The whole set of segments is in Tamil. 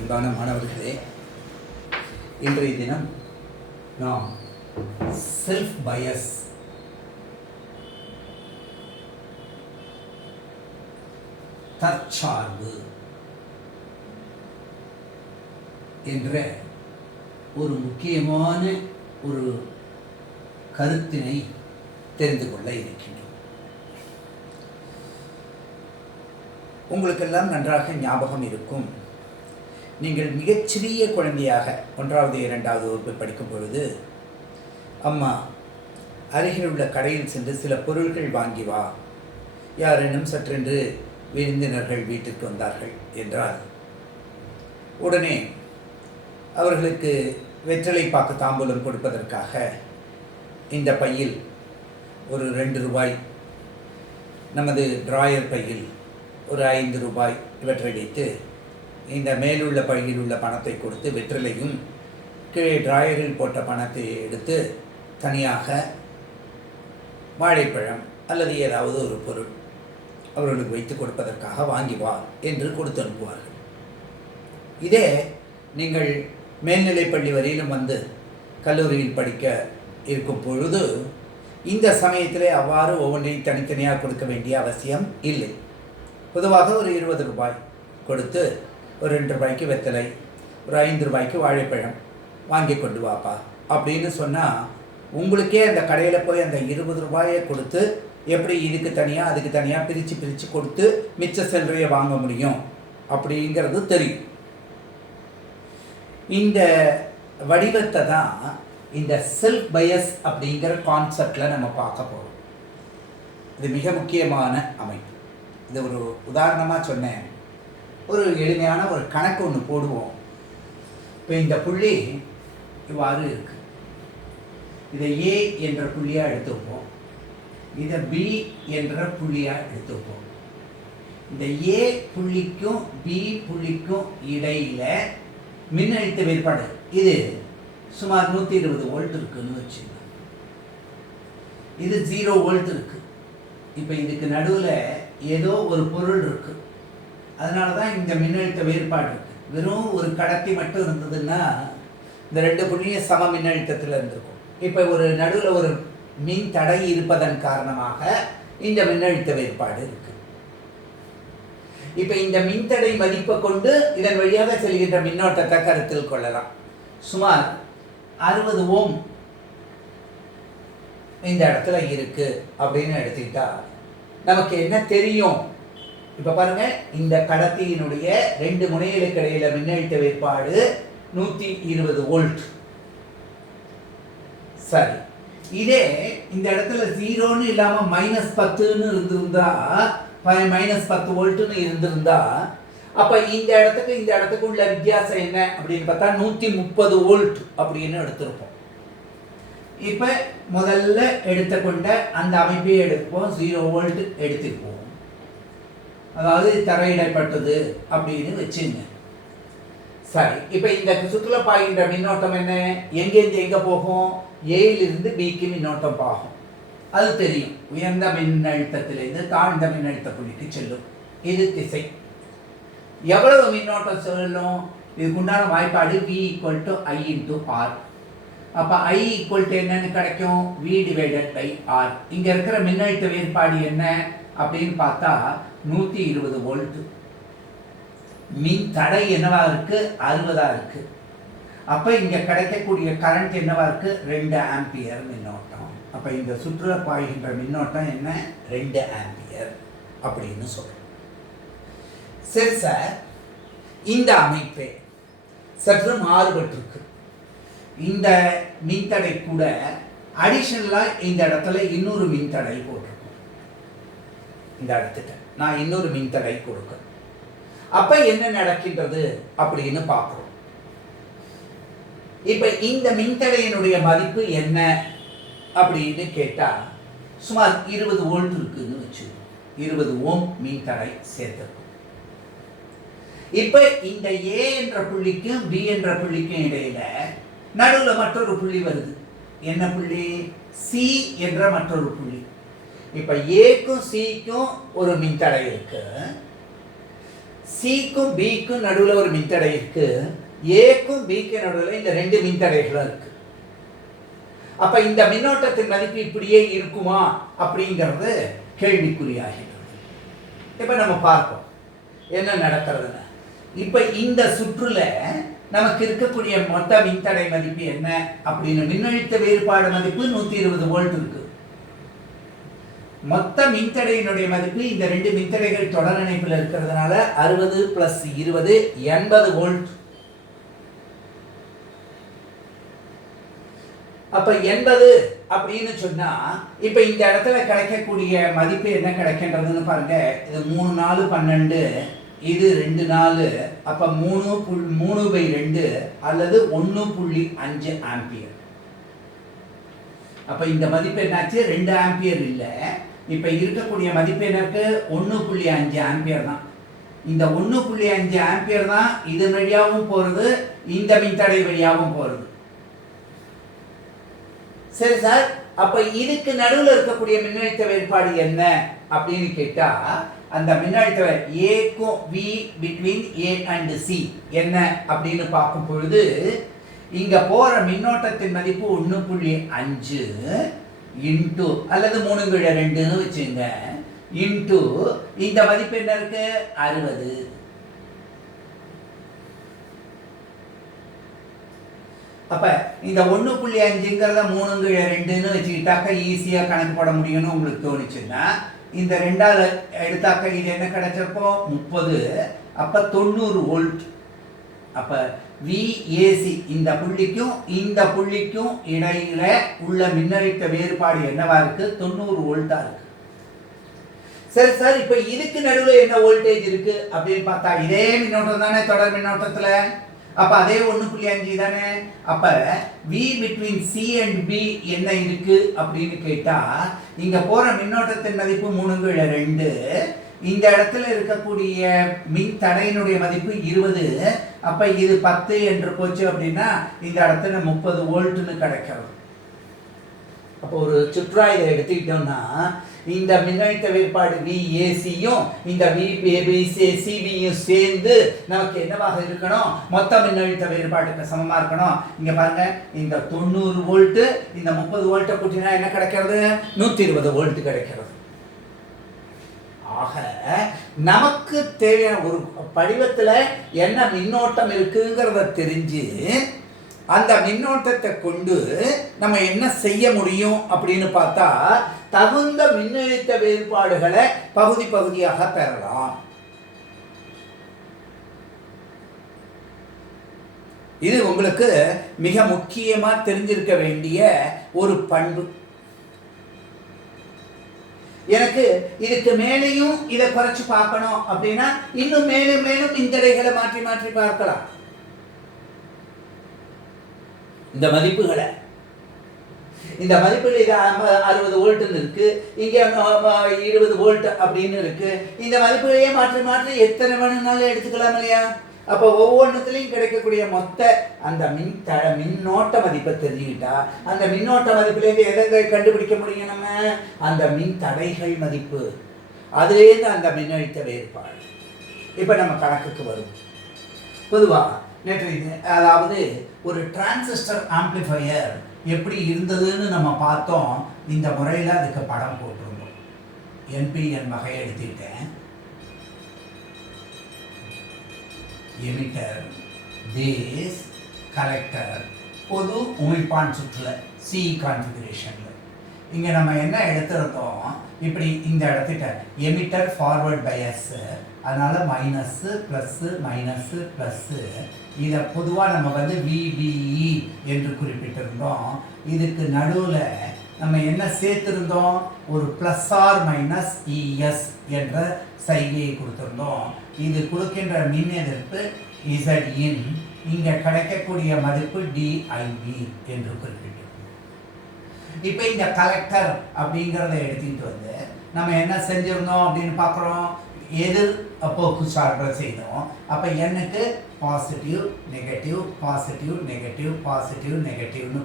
அன்பான மாணவர்களே, இன்றைய தினம் நாம் செல்ஃப் பயஸ் தற்சார்பு என்ற ஒரு முக்கியமான ஒரு கருத்தினை தெரிந்து கொள்ள இருக்கின்றோம். உங்களுக்கெல்லாம் நன்றாக ஞாபகம் இருக்கும், நீங்கள் மிகச்சிறிய குழந்தையாக 1வது 2வது வகுப்பு படிக்கும் பொழுது அம்மா அருகில் உள்ள கடையில் சென்று சில பொருட்கள் வாங்கி வா, யாரேனும் சற்றென்று விருந்தினர்கள் வீட்டிற்கு வந்தார்கள் என்றால் உடனே அவர்களுக்கு வெற்றிலை பாக்கு தாம்பூலம் கொடுப்பதற்காக இந்த பையில் ஒரு 2 ரூபாய், நமது டிராயர் பையில் ஒரு 5 ரூபாய் இவற்றை வைத்து இந்த மேலுள்ள பையில் உள்ள பணத்தை கொடுத்து வெற்றிலையும் கீழே டிராயரில் போட்ட பணத்தை எடுத்து தனியாக வாழைப்பழம் அல்லது ஏதாவது ஒரு பொருள் அவர்களுக்கு வைத்து கொடுப்பதற்காக வாங்கி வா என்று கொடுத்து அனுப்புவார்கள். இதே நீங்கள் மேல்நிலைப்பள்ளி வரையிலும் வந்து கல்லூரியில் படிக்க இருக்கும் பொழுது இந்த சமயத்திலே அவ்வாறு ஒவ்வொன்றையும் தனித்தனியாக கொடுக்க வேண்டிய அவசியம் இல்லை. பொதுவாக ஒரு 20 ரூபாய் கொடுத்து ஒரு 2 ரூபாய்க்கு வெத்தலை, ஒரு 5 ரூபாய்க்கு வாழைப்பழம் வாங்கி கொண்டு வாப்பா அப்படின்னு சொன்னால் உங்களுக்கே அந்த கடையில் போய் அந்த 20 ரூபாயை கொடுத்து எப்படி இதுக்கு தனியாக அதுக்கு தனியாக பிரித்து கொடுத்து மிச்ச சில்லறையை வாங்க முடியும் அப்படிங்கிறது தெரியும். இந்த வடிவத்தை தான் இந்த செல்ஃப் பயஸ் அப்படிங்கிற கான்செப்டில் நம்ம பார்க்க போகிறோம். இது மிக முக்கியமான அமைப்பு. இது ஒரு உதாரணமாக சொன்னேன். ஒரு எளிமையான ஒரு கணக்கு ஒன்று போடுவோம். இப்போ இந்த புள்ளி இவ்வாறு இருக்குது. இதை ஏ என்ற புள்ளியாக எடுத்துப்போம், இதை பி என்ற புள்ளியாக எடுத்துப்போம். இந்த ஏ புள்ளிக்கும் பி புள்ளிக்கும் இடையில் மின்னழுத்த வேறுபாடு இது சுமார் 120 வோல்ட் இருக்குன்னு வச்சுங்க. இது 0 வோல்ட் இருக்குது. இப்போ இதுக்கு நடுவில் ஏதோ ஒரு பொருள் இருக்குது, அதனால தான் இந்த மின்னழுத்த வேறுபாடு இருக்குது. வெறும் ஒரு கடத்தி மட்டும் இருந்ததுன்னா இந்த 2 புள்ளியும் சம மின்னழுத்தத்தில் இருந்திருக்கும். இப்போ ஒரு நடுவில் ஒரு மின் தடை இருப்பதன் காரணமாக இந்த மின்னழுத்த வேறுபாடு இருக்குது. இப்போ இந்த மின்தடை மதிப்பை கொண்டு இதன் வழியாக செல்கின்ற மின்னோட்டத்தை கருத்தில் கொள்ளலாம். சுமார் 60 ஓம் இந்த இடத்துல இருக்கு அப்படின்னு எடுத்துக்கிட்டா நமக்கு என்ன தெரியும்? இப்போ பாருங்க, இந்த கடத்தியினுடைய 2 முனைகளுக்கு இடையில மின்னழுத்த வேறுபாடு 120 வோல்ட். சரி, இதே இந்த இடத்துல 0ன்னு இல்லாமல் -10ன்னு இருந்திருந்தா, -10 வோல்ட்டுன்னு இருந்திருந்தா, அப்போ இந்த இடத்துக்கு உள்ள வித்தியாசம் என்ன அப்படின்னு பார்த்தா 130 வோல்ட் அப்படின்னு எடுத்திருப்போம். இப்போ முதல்ல எடுத்துக்கொண்ட அந்த அமைப்பையே எடுப்போம், 0 வோல்ட் எடுத்துப்போம். அதாவது தரையிடப்பட்டது அப்படின்னு வச்சுங்க. சரி, இப்போ இந்த சுற்றுலா பாய்கின்ற மின்னோட்டம் என்ன? எங்கேருந்து எங்கே போகும்? ஏயிலிருந்து பிக்கு மின்னோட்டம் பாகும். அது தெரியும். உயர்ந்த மின்னழுத்தத்திலிருந்து தாழ்ந்த மின்னழுத்த புள்ளிக்கு செல்லும். இது திசை. எவ்வளவு மின்னோட்டம் செல்லும்? இதுக்குண்டான வாய்ப்பாடு V = I × R. அப்போ I = என்னன்னு கிடைக்கும்? V/R. இங்கே இருக்கிற மின்னழுத்த வேறுபாடு என்ன அப்படின்னு பார்த்தா 120 வோல்ட். மின் தடை என்னவா இருக்கு? 60 இருக்கு. அப்போ இங்கே கிடைக்கக்கூடிய கரண்ட் என்னவா இருக்கு? 2 ஆம்பியர் மின்னோட்டம். அப்போ இந்த சுற்றுலா பாய்கின்ற மின்னோட்டம் என்ன? 2 ஆம்பியர் அப்படின்னு சொல்றோம். சரி சார், இந்த அமைப்பே சற்று மாறுபட்டிருக்கு. இந்த மின்தடை கூட அடிஷனலாக இந்த இடத்துல இன்னொரு மின்தடை போட்டிருக்கோம். இந்த இடத்துக்கு நான் இன்னொரு மின்தடை கொடுக்க, அப்ப என்ன நடக்கின்றது அப்படின்னு பார்க்கிறோம். இப்ப இந்த மின்தடையினுடைய மதிப்பு என்ன அப்படின்னு கேட்டா சுமார் 20 வோல்ட் இருக்குன்னு வச்சுக்கோம். 20 ஓம் மின்தடை சேர்த்திருக்கும். இப்ப இந்த ஏ என்ற புள்ளிக்கும் பி என்ற புள்ளிக்கும் இடையில நடுவில் மற்றொரு புள்ளி வருது. என்ன புள்ளி? சி என்ற மற்றொரு புள்ளி. இப்ப ஏக்கும் சிக்கும் ஒரு மின்தடை இருக்கு, சிக்கும் பிக்கும் நடுவில் ஒரு மின்தடை இருக்கு, ஏக்கும் பிக்கு நடுவில் இந்த ரெண்டு மின்தடைகளும் இருக்கு. அப்ப இந்த மின்னோட்டத்தின் மதிப்பு இப்படியே இருக்குமா அப்படிங்கிறது கேள்விக்குறியாகிறது. இப்ப நம்ம பார்ப்போம் என்ன நடக்கிறதுன்னு. இப்ப இந்த சுற்றுல நமக்கு இருக்கக்கூடிய மொத்த மின்தடை மதிப்பு என்ன அப்படின்னு, மின்னழுத்த வேறுபாடு மதிப்பு 120 வோல்ட் இருக்கு. மொத்த மின்தடையினுடைய மதிப்பு இந்த ரெண்டு மின்தடைகள் தொடர் இணைப்பில் இருக்கிறதுனால 60 + 20 80 வோல்ட். அப்ப 80 அப்படின்னு சொன்னா இப்ப இந்த இடத்துல கிடைக்கக்கூடிய மதிப்பு என்ன கிடைக்கின்றதுன்னு பாருங்க. இது 3 4 12, இது 2 4, அப்ப 3/2 அல்லது 1.5 ஆம்பியர். அப்ப இந்த மதிப்பு என்னாச்சு, 2 ஆம்பியர் இல்ல, இப்ப இருக்கக்கூடிய மதிப்பு என்ன இருக்கு, 1.5 ஆம்பியர் தான். இந்த 1.5 ஆம்பியர் தான் இது வழியாகவும் போறது, இந்த மின்தடை வழியாகவும் போறது. சரி சார், அப்ப இதுக்கு நடுவில் இருக்கக்கூடிய மின்னழுத்த வேறுபாடு என்ன அப்படின்னு கேட்டா, அந்த மின்னழுத்த ஏக்கும் V between A and C என்ன அப்படின்னு பார்க்கும் பொழுது, இங்க போற மின்னோட்டத்தின் மதிப்பு 1.5 இன்டு அல்லது 3/2ன்னு வச்சுங்க, இன்டு இந்த மதிப்பு என்ன இருக்கு 60. அப்ப இந்த 1.5ங்கிறத 3/2ன்னு வச்சுக்கிட்டாக்க ஈஸியா கணக்கு போட முடியும்னு உங்களுக்கு தோணுச்சுன்னா, இந்த 2ஆல் எடுத்தாக்க இது என்ன கிடைச்சிருக்கும் 30, அப்ப 90 வோல்ட். அப்ப VAC இந்த புள்ளிக்கும் இந்த புள்ளிக்கும் இடையில உள்ள மின்னழுத்த வேறுபாடு என்னவா இருக்கு, 90 வோல்ட்டா இருக்கு. சரி சார், இப்ப இதுக்கு நடுவில் என்ன வோல்டேஜ் இருக்கு அப்படின்னு பார்த்தா, இதே மின்னோட்டம் தானே தொடர் மின்னோட்டத்துல, அப்ப அதே 1.5 தானே. அப்ப V between C and B என்ன இருக்கு அப்படின்னு கேட்டா, இங்க போற மின்னோட்டத்தின் மதிப்பு 3/2, இந்த இடத்துல இருக்கக்கூடிய மின் தடையினுடைய மதிப்பு 20, அப்ப இது 10 என்று போச்சு அப்படின்னா இந்த இடத்துல 30 வோல்ட்னு கிடைக்கிறது. அப்போ ஒரு சுற்றா இதை எடுத்துக்கிட்டோம்னா, இந்த மின்னழுத்த வேறுபாடு VACயும் இந்த VBCBயும் சேர்ந்து நமக்கு என்னவாக இருக்கணும், மொத்த மின்னழுத்த வேறுபாட்டுக்கு சமமா இருக்கணும். இங்க பாருங்க, இந்த 90 வோல்ட் இந்த 30 வோல்ட்டை கூட்டினா என்ன கிடைக்கிறது, 120 வோல்ட் கிடைக்கிறது. ஆக நமக்கு தேவையான ஒரு படிவத்துல என்ன மின்னோட்டம் இருக்குங்கிறத தெரிஞ்சு அந்த மின்னோட்டத்தை கொண்டு நம்ம என்ன செய்ய முடியும் அப்படின்னு பார்த்தா, தகுந்த மின்னழுத்த வேறுபாடுகளை பகுதி பகுதியாக பெறலாம். இது உங்களுக்கு மிக முக்கியமா தெரிஞ்சிருக்க வேண்டிய ஒரு பண்பு. எனக்கு இதுக்கு மேலேயும் இதை குறைச்சு பார்க்கணும் அப்படின்னா இன்னும் மேலும் மேலும் மின்தடைகளை மாற்றி மாற்றி பார்க்கலாம். இந்த மதிப்புகளை இது 60 வோல்ட்னு இருக்கு, இங்க 20 வோல்ட் அப்படின்னு இருக்கு. இந்த மதிப்புகளையே மாற்றி மாற்றி எத்தனை வேணும்னாலும் எடுத்துக்கலாம் இல்லையா. அப்போ ஒவ்வொன்றுத்துலையும் கிடைக்கக்கூடிய மொத்த அந்த மின்னோட்ட மதிப்பை தெரிஞ்சுக்கிட்டா, அந்த மின்னோட்ட மதிப்புலேருந்து எதை கண்டுபிடிக்க முடியும் நம்ம, அந்த மின் தடைகள் மதிப்பு, அதுலேருந்து அந்த மின்னழுத்த வேறுபாடு. இப்போ நம்ம கணக்குக்கு வரும். பொதுவாக நேற்று அதாவது ஒரு டிரான்சிஸ்டர் ஆம்ப்ளிஃபையர் எப்படி இருந்ததுன்னு நம்ம பார்த்தோம். இந்த முறையில் அதுக்கு படம் போட்டிருந்தோம். NPN வகையை எடுத்துக்கிட்டேன். எமிட்டர், பேஸ், கலெக்டர், பொது உமிழ்ப்பான் சுற்றுல C கான்ஃபிகரேஷனில் இங்கே நம்ம என்ன எடுத்துருக்கோம், இப்படி இந்த இடத்துட்ட எமிட்டர் ஃபார்வர்ட் பயஸ், அதனால மைனஸ்ஸு ப்ளஸ்ஸு மைனஸ்ஸு ப்ளஸ்ஸு, இதை பொதுவாக நம்ம VBE என்று குறிப்பிட்டிருந்தோம். இதுக்கு நடுவில் நம்ம என்ன சேர்த்திருந்தோம், ஒரு +or-ES என்ற சைகையை கொடுத்திருந்தோம். இது கொடுக்கின்ற மின் எதிர்ப்பு Zin, இங்கே கிடைக்கக்கூடிய மதிப்பு DIV என்று குறிப்பிட்டிருந்தோம். இப்போ இந்த கலெக்டர் அப்படிங்கிறத எடுத்துக்கிட்டு நம்ம என்ன செஞ்சிருந்தோம் அப்படின்னு பார்க்குறோம். எதிர் போக்கு சார்பை செய்தோம். அப்போ எண்ணுக்கு positive negative positive negative positive நெகட்டிவ்னு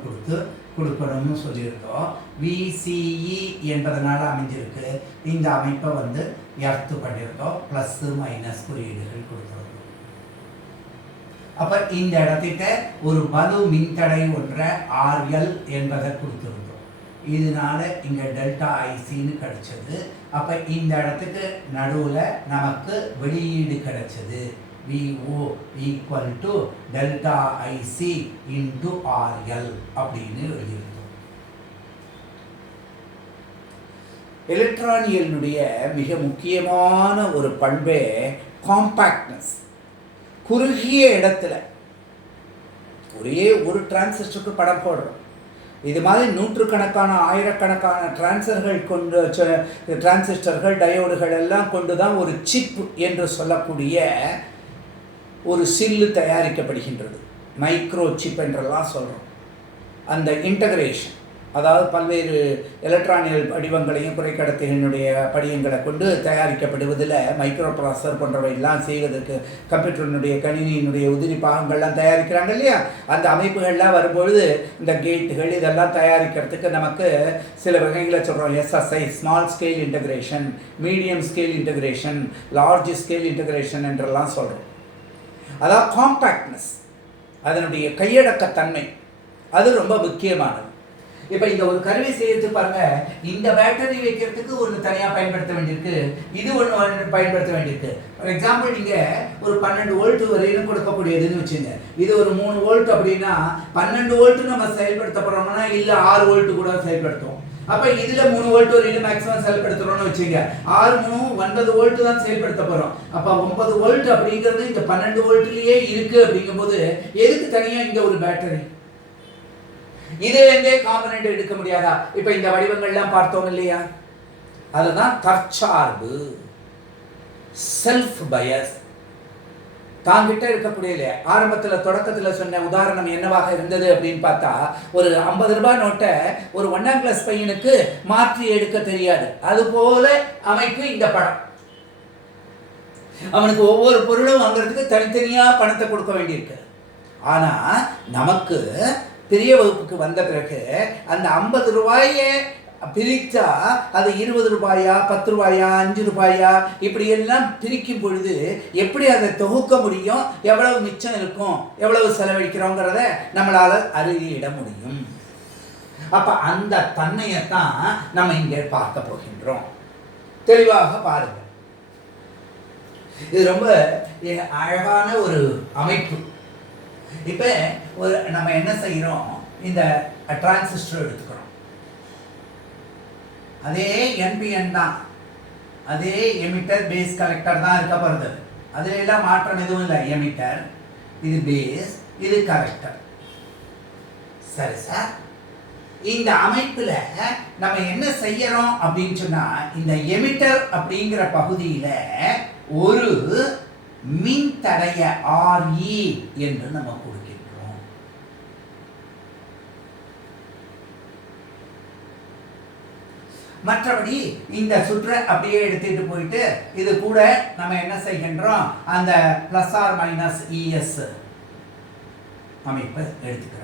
கொடுக்கணும்னு சொல்லியிருந்தோம். விசிஇ என்பதனால அமைஞ்சிருக்கு. இந்த அமைப்பை வந்து எர்த்து பண்ணியிருந்தோம். ப்ளஸ் மைனஸ் குறியீடுகள் கொடுத்துருந்தோம். அப்போ இந்த இடத்திட்ட ஒரு பலு மின்தடை ஒன்றை RL என்பதை கொடுத்துருந்தோம். இதனால இங்கே டெல்டா ஐசின்னு கிடைச்சது. அப்போ இந்த இடத்துக்கு நடுவில் நமக்கு வெளியீடு கிடைச்சது. VO equal to delta IC into RL அப்படின்னு எழுதியிருந்தோம். எலக்ட்ரானியலினுடைய மிக முக்கியமான ஒரு பண்பே காம்பாக்ட்னஸ். குறுகிய இடத்துல ஒரே ஒரு டிரான்சிஸ்டருக்கு படம் போடுறோம். இது மாதிரி நூற்றுக்கணக்கான ஆயிரக்கணக்கான டிரான்சிஸ்டர்கள் டயோடுகள் எல்லாம் கொண்டு தான் ஒரு சிப் என்று சொல்லக்கூடிய ஒரு சில்லு தயாரிக்கப்படுகின்றது. மைக்ரோ சிப் என்றெல்லாம் சொல்கிறோம். அந்த இன்டகிரேஷன், அதாவது பல்வேறு எலக்ட்ரானியல் வடிவங்களையும் குறைக்கடத்திகளினுடைய படியங்களை கொண்டு தயாரிக்கப்படுவதில் மைக்ரோ ப்ராசஸர் போன்றவையெல்லாம் செய்வதற்கு கம்ப்யூட்டரினுடைய கணினியினுடைய உதிரி பாகங்கள்லாம் தயாரிக்கிறாங்க இல்லையா? அந்த அமைப்புகள்லாம் வரும்பொழுது இந்த கேட்டுகள் இதெல்லாம் தயாரிக்கிறதுக்கு நமக்கு சில வகைகளை சொல்கிறோம். SSI small scale integration, medium scale integration, large scale integration என்றெல்லாம் சொல்கிறோம். அதாவது காம்பாக்ட்னஸ், அதனுடைய கையடக்கத்தன்மை, அது ரொம்ப முக்கியமானது. இப்போ இந்த ஒரு கருவி செய்யறதுக்கு பாருங்க, இந்த பேட்டரி வைக்கிறதுக்கு ஒன்று தனியாக பயன்படுத்த வேண்டியிருக்கு, இது ஒன்று பயன்படுத்த வேண்டியிருக்கு. ஃபார் எக்ஸாம்பிள் நீங்கள் ஒரு 12 வோல்ட் வரையிலும் கொடுக்கக்கூடியதுன்னு வச்சுங்க. இது ஒரு 3 வோல்ட் அப்படின்னா 12 வோல்ட் நம்ம செயல்படுத்த போகிறோம்னா இல்லை 6 வோல்ட் கூட செயல்படுத்துவோம். அப்போ இதில் 3 வோல்ட் வரையிலும் மேக்ஸிமம் செயல்படுத்துகிறோம்னு வச்சுங்க. 6 3 9 வோல்ட் தான் செயல்படுத்த போகிறோம். அப்போ 9 வோல்ட் அப்படிங்கிறது இந்த 12 வோல்ட்லேயே இருக்குது. அப்படிங்கும்போது எதுக்கு தனியாக இங்கே ஒரு பேட்டரி? இதுலேருந்தே காம்பனண்ட் எடுக்க முடியாதா? இப்போ இந்த வடிவங்கள்லாம் பார்த்தோம் இல்லையா? அதுதான் தற்சார்பு, செல்ஃப் பயஸ். தாங்கிட்ட இருக்கக்கூடிய ஆரம்பத்தில் தொடக்கத்தில் சொன்ன உதாரணம் என்னவாக இருந்தது அப்படின்னு பார்த்தா, ஒரு 50 ரூபாய் நோட்டை ஒரு 1ஆம் கிளாஸ் பையனுக்கு மாற்றி எடுக்க தெரியாது. அதுபோல அமைப்பு இந்த படம். அவனுக்கு ஒவ்வொரு பொருளும் வாங்குறதுக்கு தனித்தனியாக பணத்தை கொடுக்க வேண்டியிருக்கு. ஆனால் நமக்கு பெரிய வகுப்புக்கு வந்த பிறகு அந்த 50 ரூபாயை பிரித்தா அது 20 ரூபாயா 10 ரூபாயா 5 ரூபாயா இப்படி எல்லாம் பிரிக்கும் பொழுது எப்படி அதை தொகுக்க முடியும், எவ்வளவு மிச்சம் இருக்கும், எவ்வளவு செலவழிக்கிறோங்கிறத நம்மளால் அறிவிட முடியும். அப்போ அந்த தன்மையைத்தான் நம்ம இங்கே பார்க்க போகின்றோம். தெளிவாக பாருங்க. இது ரொம்ப அழகான ஒரு அமைப்பு. இப்போ நம்ம என்ன செய்கிறோம், இந்த டிரான்சிஸ்டர் எடுத்துக்கிறோம். அதே NPN தான், அதே எமிட்டர் பேஸ் கலெக்டர் தான் இருக்க போகிறது. அதில் எல்லாம் மாற்றம் எதுவும் இல்லை. எமிட்டர், இது பேஸ், இது கலெக்டர். சரி சார், இந்த அமைப்பில் நம்ம என்ன செய்யறோம் அப்படின்னு சொன்னால், இந்த எமிட்டர் அப்படிங்கிற பகுதியில் ஒரு மின்தடைய RE என்று நம்ம கொடுக்கின்றோம். மற்றபடி இந்த சுற்றை அப்படியே எடுத்துட்டு போயிட்டு இது கூட நம்ம என்ன செய்கின்றோம், அந்த பிளஸ் ஆர் மைனஸ் ES அமைப்பை எடுத்துக்கிறோம்.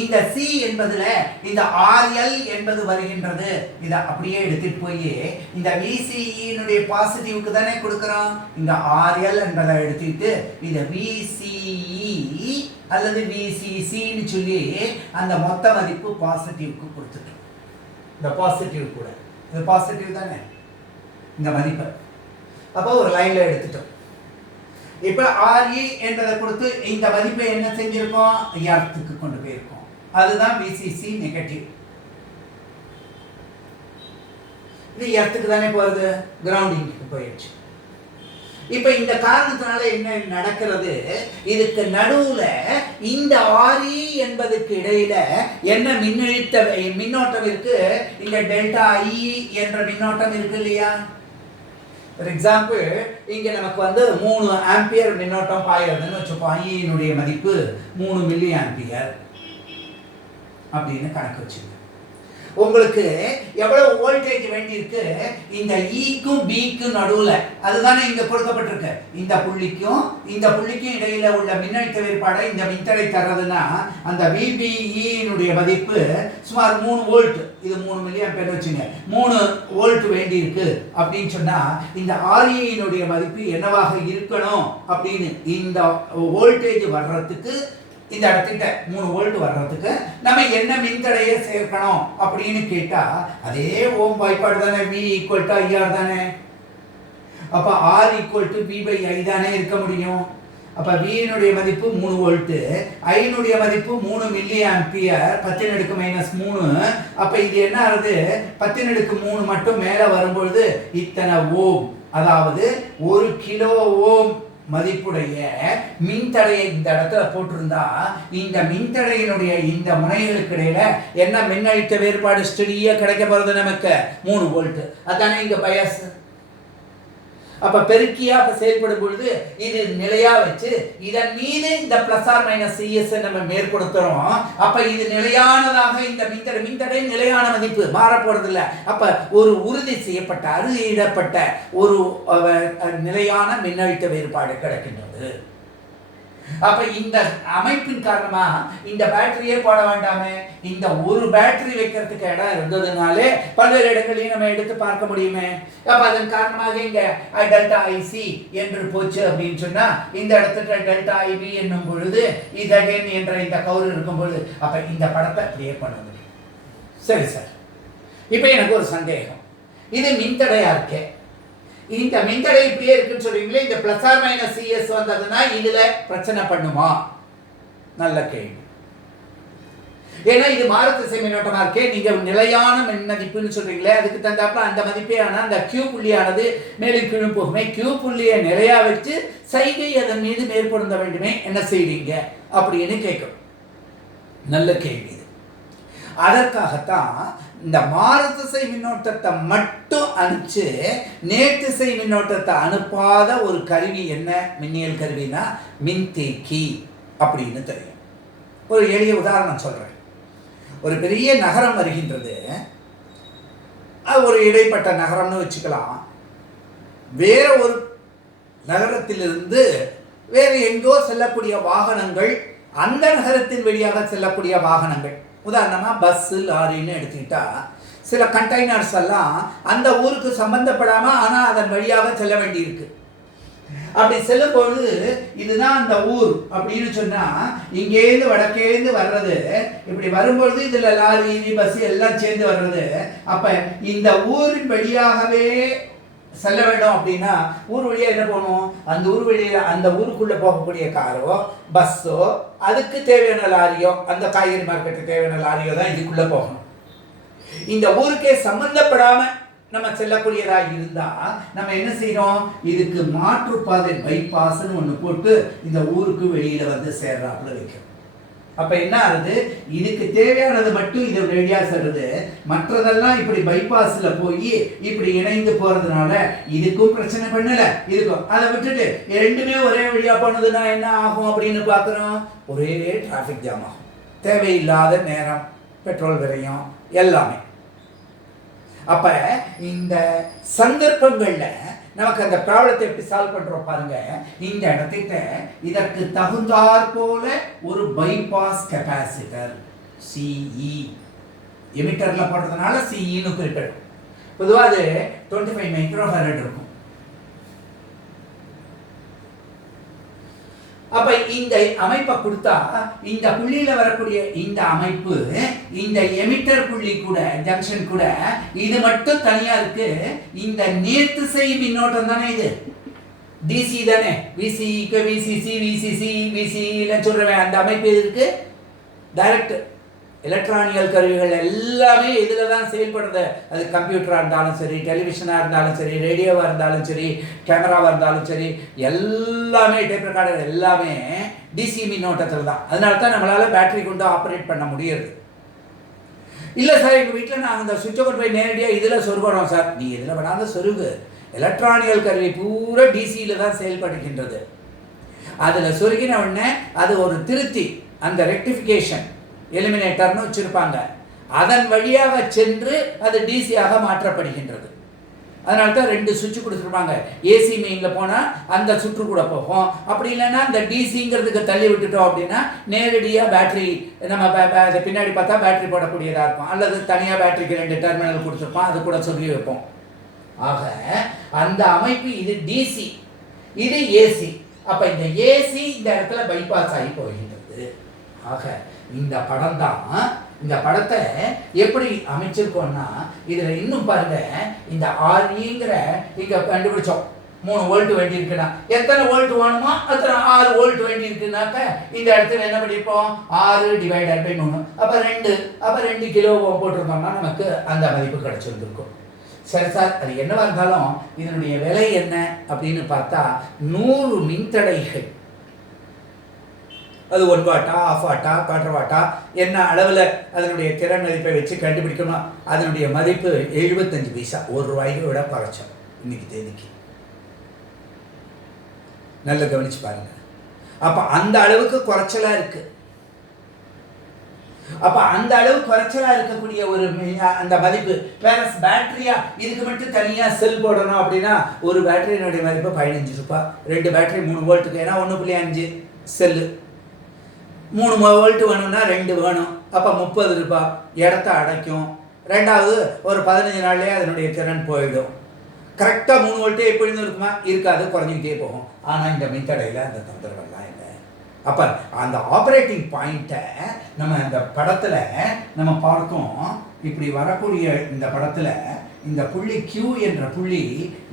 இந்த C என்பதுல இந்த RL என்பது வருகின்றது. இதை அப்படியே எடுத்துட்டு போய் இந்த VCE பாசிட்டிவ்க்கு தானே கொடுக்கிறோம். இந்த RL என்பதை எடுத்துட்டு இதை VCE அல்லது VCCன்னு சொல்லி அந்த மொத்த மதிப்பு பாசிட்டிவ்க்கு கொடுத்துட்டோம். இந்த பாசிட்டிவ் கூட இது பாசிட்டிவ் தானே இந்த மதிப்பு. அப்போ ஒரு லைன்ல எடுத்துட்டோம். இப்போ RE என்பதை கொடுத்து இந்த மதிப்பை என்ன செஞ்சிருக்கோம், எர்த்துக்கு கொண்டு போயிருக்கோம். அதுதான் VCC நெகட்டிவ். இது எர்த்துக்கு தானே போகிறது, கிரவுண்டிங்க்கு போயிடுச்சு. இப்போ இந்த காரணத்தினால என்ன நடக்கிறது, இதுக்கு நடுவில் இந்த RE என்பதுக்கு இடையில என்ன மின்னோட்டம் இருக்கு, இந்த டெல்டா I என்ற மின்னோட்டம் இருக்கு இல்லையா? ஃபார் எக்ஸாம்பிள் இங்கே நமக்கு 3 ஆம்பியர் மின்னோட்டம் பாயிறதுன்னு வச்சுப்போம். ஐயினுடைய மதிப்பு 3 மில்லி ஆம்பியர் அப்படின்னு கணக்கு வச்சுங்க. உங்களுக்கு எவ்வளவு வோல்டேஜ் வேண்டியிருக்கு இந்த ஈக்கும் பிக்கும் நடுவில், அதுதானே இங்க கொடுக்கப்பட்டிருக்கு. இந்த புள்ளிக்கும் இடையில உள்ள மின்னழுத்த வேறுபாடை இந்த மின்தடை தர்றதுன்னா அந்த VBE மதிப்பு சுமார் 3 வோல்ட். இது 3 மில்லி ஆம்பியர் வச்சுங்க, 3 வோல்ட் வேண்டியிருக்கு அப்படின்னு சொன்னா இந்த RE மதிப்பு என்னவாக இருக்கணும் அப்படின்னு இந்த வோல்டேஜ் வர்றதுக்கு, இந்த இடத்துக்கிட்ட 3 வோல்ட் வர்றதுக்கு நம்ம என்ன மின்தடையை சேர்க்கணும் அப்படின்னு கேட்டா அதே ஓம் வாய்ப்பாடு தானே, V = IR தானே. அப்ப R = V/I தானே இருக்க முடியும். அப்ப V மதிப்பு 3 வோல்ட், I மதிப்பு 3 மில்லி ஆம்பியர், 10⁻⁻3. அப்ப இது என்ன ஆகுது, 10⁻3 மட்டும் மேல வரும்பொழுது இத்தனை ஓம், அதாவது 1 கிலோ ஓம் மதிப்புடைய மின்தடையை இந்த இடத்துல போட்டிருந்தா இந்த மின்தடையினுடைய இந்த முனைகளுக்கு இடையில என்ன மின்னழுத்த வேறுபாடு ஸ்டடியா கிடைக்க போறது நமக்கு 3 வோல்ட். அதானே இங்க பயாஸ். அப்ப பெருக்கியா செயல்படும் பொழுது இது நிலையா வச்சு இதன் மீது இந்த +−CS நம்ம மேற்படுத்துறோம். அப்ப இது நிலையானதாக இந்த மின்தடை நிலையான மதிப்பு மாற போறது இல்ல. அப்ப ஒரு உறுதி செய்யப்பட்ட அறுதியிடப்பட்ட ஒரு நிலையான மின்னழுத்த வேறுபாடு கிடைக்கின்றது. அப்ப இந்த அமைப்பின் காரணமா இந்த பேட்டரியே போட வேண்டாமே, இந்த ஒரு பேட்டரி வைக்கிறதுக்கு இடம் இருந்ததுனாலே பல்வேறு இடங்களையும் நம்ம எடுத்து பார்க்க முடியுமே. அப்ப அதன் காரணமாக இங்க ΔIC என்று போச்சு அப்படின்னு சொன்னா இந்த இடத்துல ΔIB என்னும் பொழுது இதன் என்ற இந்த கவுர் இருக்கும் பொழுது அப்ப இந்த படத்தை கிரியேட் பண்ண முடியும். சரி சார், இப்ப எனக்கு ஒரு சந்தேகம், இது மின்தடையா இருக்கே, இந்த மின்தடை இப்படியே இருக்குன்னு சொல்றீங்களே, இந்த +−CS வந்ததுன்னா இதுல பிரச்சனை பண்ணுமா? நல்ல கேள்வி. ஏன்னா இது மாறுதிசை மின்னோட்டமா இருக்கே, நீங்க நிலையான மின் மதிப்புன்னு சொல்றீங்களே, அதுக்கு தந்தாப்புல அந்த மதிப்பே ஆனா அந்த Q புள்ளியானது மேலும் கீழும் போகுமே, Q புள்ளியை நிலையா வச்சு சைகை அதன் மீது மேற்பொருந்த வேண்டுமே, என்ன செய்றீங்க அப்படின்னு கேட்கும். நல்ல கேள்வி. அதற்காகத்தான் இந்த மாறுதிசை மின்னோட்டத்தை மட்டும் அனுப்பிச்சு நேர்திசை மின்னோட்டத்தை அனுப்பாத ஒரு கருவி என்ன மின்னியல் கருவினா மின்தேக்கி அப்படின்னு தெரியும். ஒரு எளிய உதாரணம் சொல்றேன். ஒரு பெரிய நகரம் வருகின்றது, ஒரு இடைப்பட்ட நகரம்னு வச்சுக்கலாம். வேற ஒரு நகரத்திலிருந்து வேற எங்கோ செல்லக்கூடிய வாகனங்கள், அந்த நகரத்தின் வழியாக செல்லக்கூடிய வாகனங்கள், உதாரணமா பஸ் லாரின்னு எடுத்துக்கிட்டா சில கண்டெய்னர்ஸ் எல்லாம் அந்த ஊருக்கு சம்பந்தப்படாம ஆனா அதன் வழியாக செல்ல வேண்டியிருக்கு. அப்படி செல்லும் பொழுது இதுதான் அந்த ஊர் அப்படின்னு சொன்னா இங்கேருந்து வடக்கேந்து வர்றது, இப்படி வரும்பொழுது இதுல லாரி பஸ் எல்லாம் சேர்ந்து வர்றது. அப்ப இந்த ஊரின் வழியாகவே செல்ல வேண்டும் அப்படின்னா ஊர் வழியா என்ன போகணும், அந்த ஊர் வழியா அந்த ஊருக்குள்ள போகக்கூடிய காரோ பஸ்ஸோ அதுக்கு தேவையான லாரியோ அந்த காய்கறி மார்க்கெட்டுக்கு தேவையான லாரியோ தான் இதுக்குள்ள போகணும். இந்த ஊருக்கே சம்பந்தப்படாம நம்ம செல்லக்கூடியதா இருந்தா நம்ம என்ன செய்யறோம், இதுக்கு மாற்றுப்பாதை பைபாஸ்ன்னு ஒண்ணு போட்டு இந்த ஊருக்கு வெளியில வந்து சேர்றாப்புல வைக்கிறோம். அப்ப என்ன ஆகுது, இதுக்கு தேவையானது மட்டும் இது ரெடியா செல்லுது, மற்றதெல்லாம் இப்படி பைபாஸ்ல போய் இப்படி இணைந்து போறதுனால இதுக்கும் பிரச்சனை பண்ணல, இதுக்கும். அதை விட்டுட்டு ரெண்டுமே ஒரே வழியா போனதுன்னா என்ன ஆகும் அப்படின்னு பாக்குறோம், ஒரே டிராபிக் ஜாம் ஆகும், தேவையில்லாத நேரம், பெட்ரோல் விரையும் எல்லாமே. அப்ப இந்த சந்தர்ப்பங்கள்ல நமக்கு அந்த ப்ராப்ளத்தை எப்படி சால்வ் பண்றோம் பாருங்க. இந்த இடத்துக்கு இதற்கு தகுந்தாற் போல ஒரு பைபாஸ் கெபாசிட்டர் CE எமிட்டர்ல போடுறதுனால CEன்னு குறிப்பிடும். பொதுவாக அது 25 மைக்ரோஃபாரட் இருக்கும். அப்ப இந்த அமைப்பை கொடுத்தா இந்த புள்ளியில வரக்கூடிய இந்த அமைப்பு இந்த எமிட்டர் புள்ளி கூட ஜங்ஷன் கூட இது மட்டும் தனியா இருக்கு. இந்த நேர்திசை மின்னோட்டம் தானே இது, DC தானே, VCC VCC சொல்றேன். அந்த அமைப்பு இருக்கு டைரக்ட் எலக்ட்ரானிக்கல் கருவிகள் எல்லாமே இதில் தான் செயல்படுறது. அது கம்ப்யூட்டராக இருந்தாலும் சரி, டெலிவிஷனாக இருந்தாலும் சரி, ரேடியோவாக இருந்தாலும் சரி, கேமராவாக இருந்தாலும் சரி, எல்லாமே டேப் ரெக்கார்டர் எல்லாமே DC மின்னோட்டத்தில் தான். அதனால தான் நம்மளால் பேட்டரி கொண்டு ஆப்ரேட் பண்ண முடியுது. இல்லை சார் எங்கள் வீட்டில் நாங்கள் அந்த சுவிட்சை கொண்டு போய் நேரடியாக இதில் சொருகிறோம் சார். நீ இதில் வேணாலும் சொருகு, எலக்ட்ரானிக்கல் கருவி பூரா DCயில் தான் செயல்படுகின்றது. அதில் சொருகின உடனே அது ஒரு திருத்தி அந்த ரெக்டிஃபிகேஷன் எலிமினேட்டர்னு வச்சுருப்பாங்க. அதன் வழியாக சென்று அது டிசியாக மாற்றப்படுகின்றது. அதனால தான் 2 சுவிட்ச் கொடுத்துருப்பாங்க. ஏசி மெயினில் போனால் அந்த சுற்று கூட போகும். அப்படி இல்லைன்னா இந்த டிசிங்கிறதுக்கு தள்ளி விட்டுட்டோம் அப்படின்னா நேரடியாக பேட்டரி நம்ம பின்னாடி பார்த்தா பேட்டரி போடக்கூடியதாக இருக்கும். அல்லது தனியாக பேட்டரிக்கு 2 டெர்மினல் கொடுத்துருப்போம், அது கூட சொல்லி வைப்போம். ஆக அந்த அமைப்பு இது டிசி, இது ஏசி. அப்போ இந்த ஏசி இந்த இடத்துல பைபாஸ் ஆகி போகின்றது. ஆக இந்த படம் தான். இந்த படத்தை எப்படி அமைச்சிருக்கோம்னா இதில் இன்னும் பாருங்க, இந்த REங்கிற இங்கே கண்டுபிடிச்சோம் 3 வோல்ட் வேண்டி இருக்குன்னா எத்தனை வோல்ட் வேணுமோ அத்தனை 6 வோல்ட் வேண்டி இருக்குனாக்க இந்த இடத்துல என்ன பண்ணிப்போம் 6/3. அப்போ 2 கிலோ ஓம் போட்டிருந்தோம்னா நமக்கு அந்த மதிப்பு கிடைச்சிருந்துருக்கும். சரி சார், அது என்னவா இருந்தாலும் இதனுடைய விலை என்ன அப்படின்னு பார்த்தா 100 மின்தடைகள். அது 1 வாட்டா, 1/2 வாட்டா, 1/4 வாட்டா, என்ன அளவில் அதனுடைய திறன் மதிப்பை வச்சு கண்டுபிடிக்கணும். அதனுடைய மதிப்பு 75 பைசா, ₹1 விட குறைச்சோம் இன்னைக்கு தேதிக்கு. நல்லா கவனிச்சு பாருங்க. அப்போ அந்த அளவுக்கு குறைச்சலாக இருக்கு. அப்போ அந்த அளவு குறைச்சலாக இருக்கக்கூடிய ஒரு அந்த மதிப்பு வேற பேட்டரியா இதுக்கு மட்டும் தனியாக செல் போடணும் அப்படின்னா ஒரு பேட்டரியினுடைய மதிப்பு ₹15. 2 பேட்டரி 3 வோல்ட்டுக்கு, ஏன்னா 1.5 செல்லு 3 வோல்ட் வேணும்னா 2 வேணும். அப்போ ₹30 இடத்த அடைக்கும். ரெண்டாவது ஒரு 15 நாள்லேயே அதனுடைய திறன் போயிடும். கரெக்டாக 3 வோல்ட்டே எப்பொழுதும் இருக்குமா? இருக்காது, குறைஞ்சிக்கிட்டே போகும். ஆனால் இந்த மின்தடையில் அந்த தொந்தரவெல்லாம் இல்லை. அப்போ அந்த ஆப்ரேட்டிங் பாயிண்ட்டை நம்ம இந்த படத்தில் நம்ம பார்த்தோம். இப்படி வரக்கூடிய இந்த படத்தில் இந்த புள்ளி Q என்ற புள்ளி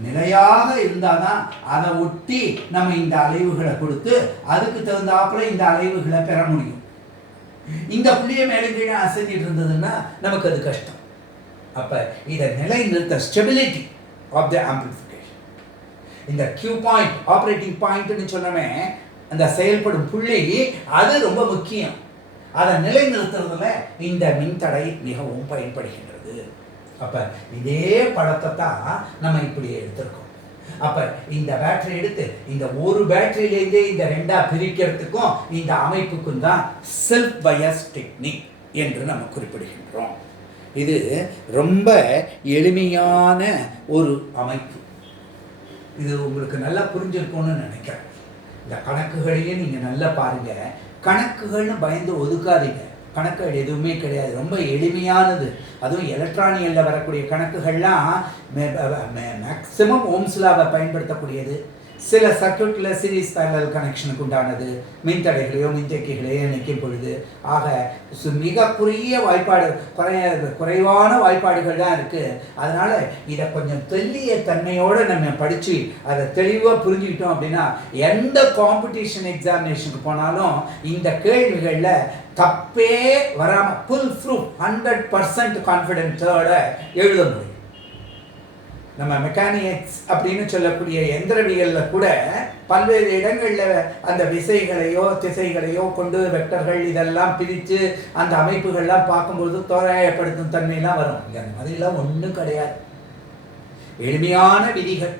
நிலையாக இருந்தால் தான் அதை ஒட்டி நம்ம இந்த அலைவுகளை கொடுத்து அதுக்கு தகுந்தாப்புல இந்த அலைவுகளை பெற முடியும். இந்த புள்ளியை மேலே கீழே அசைஞ்சிட்டு இருந்ததுன்னா நமக்கு அது கஷ்டம். அப்போ இதை நிலைநிறுத்த ஸ்டெபிலிட்டி ஆஃப் த ஆம்பிளிஃபிகேஷன், இந்த Q பாயிண்ட் ஆப்ரேட்டிங் பாயிண்ட்னு சொன்னோமே அந்த செயல்படும் புள்ளி, அது ரொம்ப முக்கியம். அதை நிலைநிறுத்துறதுல இந்த மின்தடை மிகவும் பயன்படுகின்றது. அப்போ இதே படத்தை தான் நம்ம இப்படி எடுத்திருக்கோம். அப்போ இந்த பேட்டரி எடுத்து இந்த ஒரு பேட்டரியிலேருந்தே இந்த 2ஆ பிரிக்கிறதுக்கும் இந்த அமைப்புக்கும் தான் செல்ஃப் பயாஸ் டெக்னிக் என்று நம்ம குறிப்பிடுகின்றோம். இது ரொம்ப எளிமையான ஒரு அமைப்பு. இது உங்களுக்கு நல்லா புரிஞ்சிருக்கும்னு நினைக்கிறேன். இந்த கணக்குகளையே நீங்கள் நல்லா பாருங்கள். கணக்குகள்னு பயந்து ஒதுக்காதீங்க. கணக்குகள் எதுவுமே கிடையாது, ரொம்ப எளிமையானது. அதுவும் எலக்ட்ரானியலில் வரக்கூடிய கணக்குகள்லாம் மேக்சிமம் ஓம்ஸ் லாவை பயன்படுத்தக்கூடியது. சில சர்க்யூட்டில் சீரிஸ் பேரலல் கனெக்ஷனுக்கு உண்டானது, மின்தடைகளையோ மின்தேக்கிகளையோ இணைக்கும் பொழுது. ஆக மிக குறைவான வாய்ப்பாடுகள் தான் இருக்குது. அதனால் இதை கொஞ்சம் தெல்லிய தன்மையோடு நம்ம படித்து அதை தெளிவாக புரிஞ்சுக்கிட்டோம் அப்படின்னா எந்த காம்படிஷன் எக்ஸாமினேஷனுக்கு போனாலும் இந்த கேள்விகளில் தப்பே வராமல் ஃபுல் ப்ரூஃப் 100% கான்ஃபிடென்ஸோட எழுத முடியும். நம்ம மெக்கானிக்ஸ் அப்படின்னு சொல்லக்கூடிய எந்திரவியலில் கூட பல்வேறு இடங்களில் அந்த விசைகளையோ திசைகளையோ கொண்டு வெக்டர்கள் இதெல்லாம் பிரித்து அந்த அமைப்புகள்லாம் பார்க்கும்போது தோராயப்படுத்தும் தன்மையெல்லாம் வரும். அந்த மாதிரிலாம் ஒன்றும் கிடையாது. எளிமையான விதிகள்.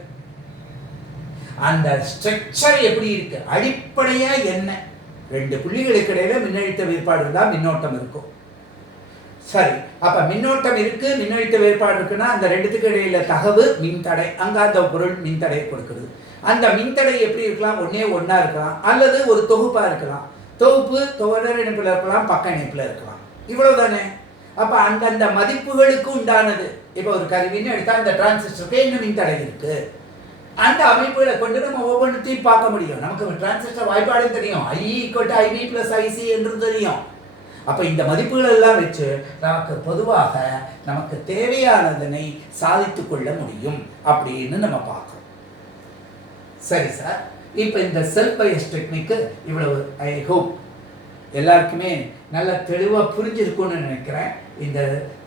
அந்த ஸ்ட்ரக்சர் எப்படி இருக்கு, அடிப்படையாக என்ன, 2 புள்ளிகளுக்கு இடையில மின்னழுத்த வேறுபாடு இருந்தால் மின்னோட்டம் இருக்கும். சரி, அப்போ மின்னோட்டம் இருக்கு, மின்னழுத்த வேறுபாடு இருக்குன்னா அந்த 2த்துக்கு இடையில தகவு மின்தடை. அங்கே அந்த பொருள் மின்தடையை கொடுக்குறது. அந்த மின்தடை எப்படி இருக்கலாம்? ஒன்றா இருக்கலாம், அல்லது ஒரு தொகுப்பாக இருக்கலாம். தொகுப்பு தொடர் இணைப்பில் இருக்கலாம், பக்க இணைப்பில் இருக்கலாம். இவ்வளவுதானே. அப்போ அந்தந்த மதிப்புகளுக்கு உண்டானது. இப்போ ஒரு கருவின்னு எடுத்தால் அந்த டிரான்சிஸ்டருக்கு என்ன மின்தடை இருக்கு, அந்த அமைப்புகளை கொண்டு நம்ம ஒவ்வொன்றுத்தையும் பார்க்க முடியும். நமக்கு டிரான்சிஸ்டர் வாய்ப்பாடு தெரியும், I = IB + IC என்று தெரியும். அப்போ இந்த மதிப்புகள் எல்லாம் வச்சு நமக்கு பொதுவாக நமக்கு தேவையானதனை சாதித்து கொள்ள முடியும் அப்படின்னு நம்ம பார்க்குறோம். சரி சார், இப்போ இந்த செல்ஃப் பயாஸ் டெக்னிக்கு இவ்வளவு ஐ ஹோப் எல்லாருக்குமே நல்ல தெளிவாக புரிஞ்சிருக்கும்னு நினைக்கிறேன். இந்த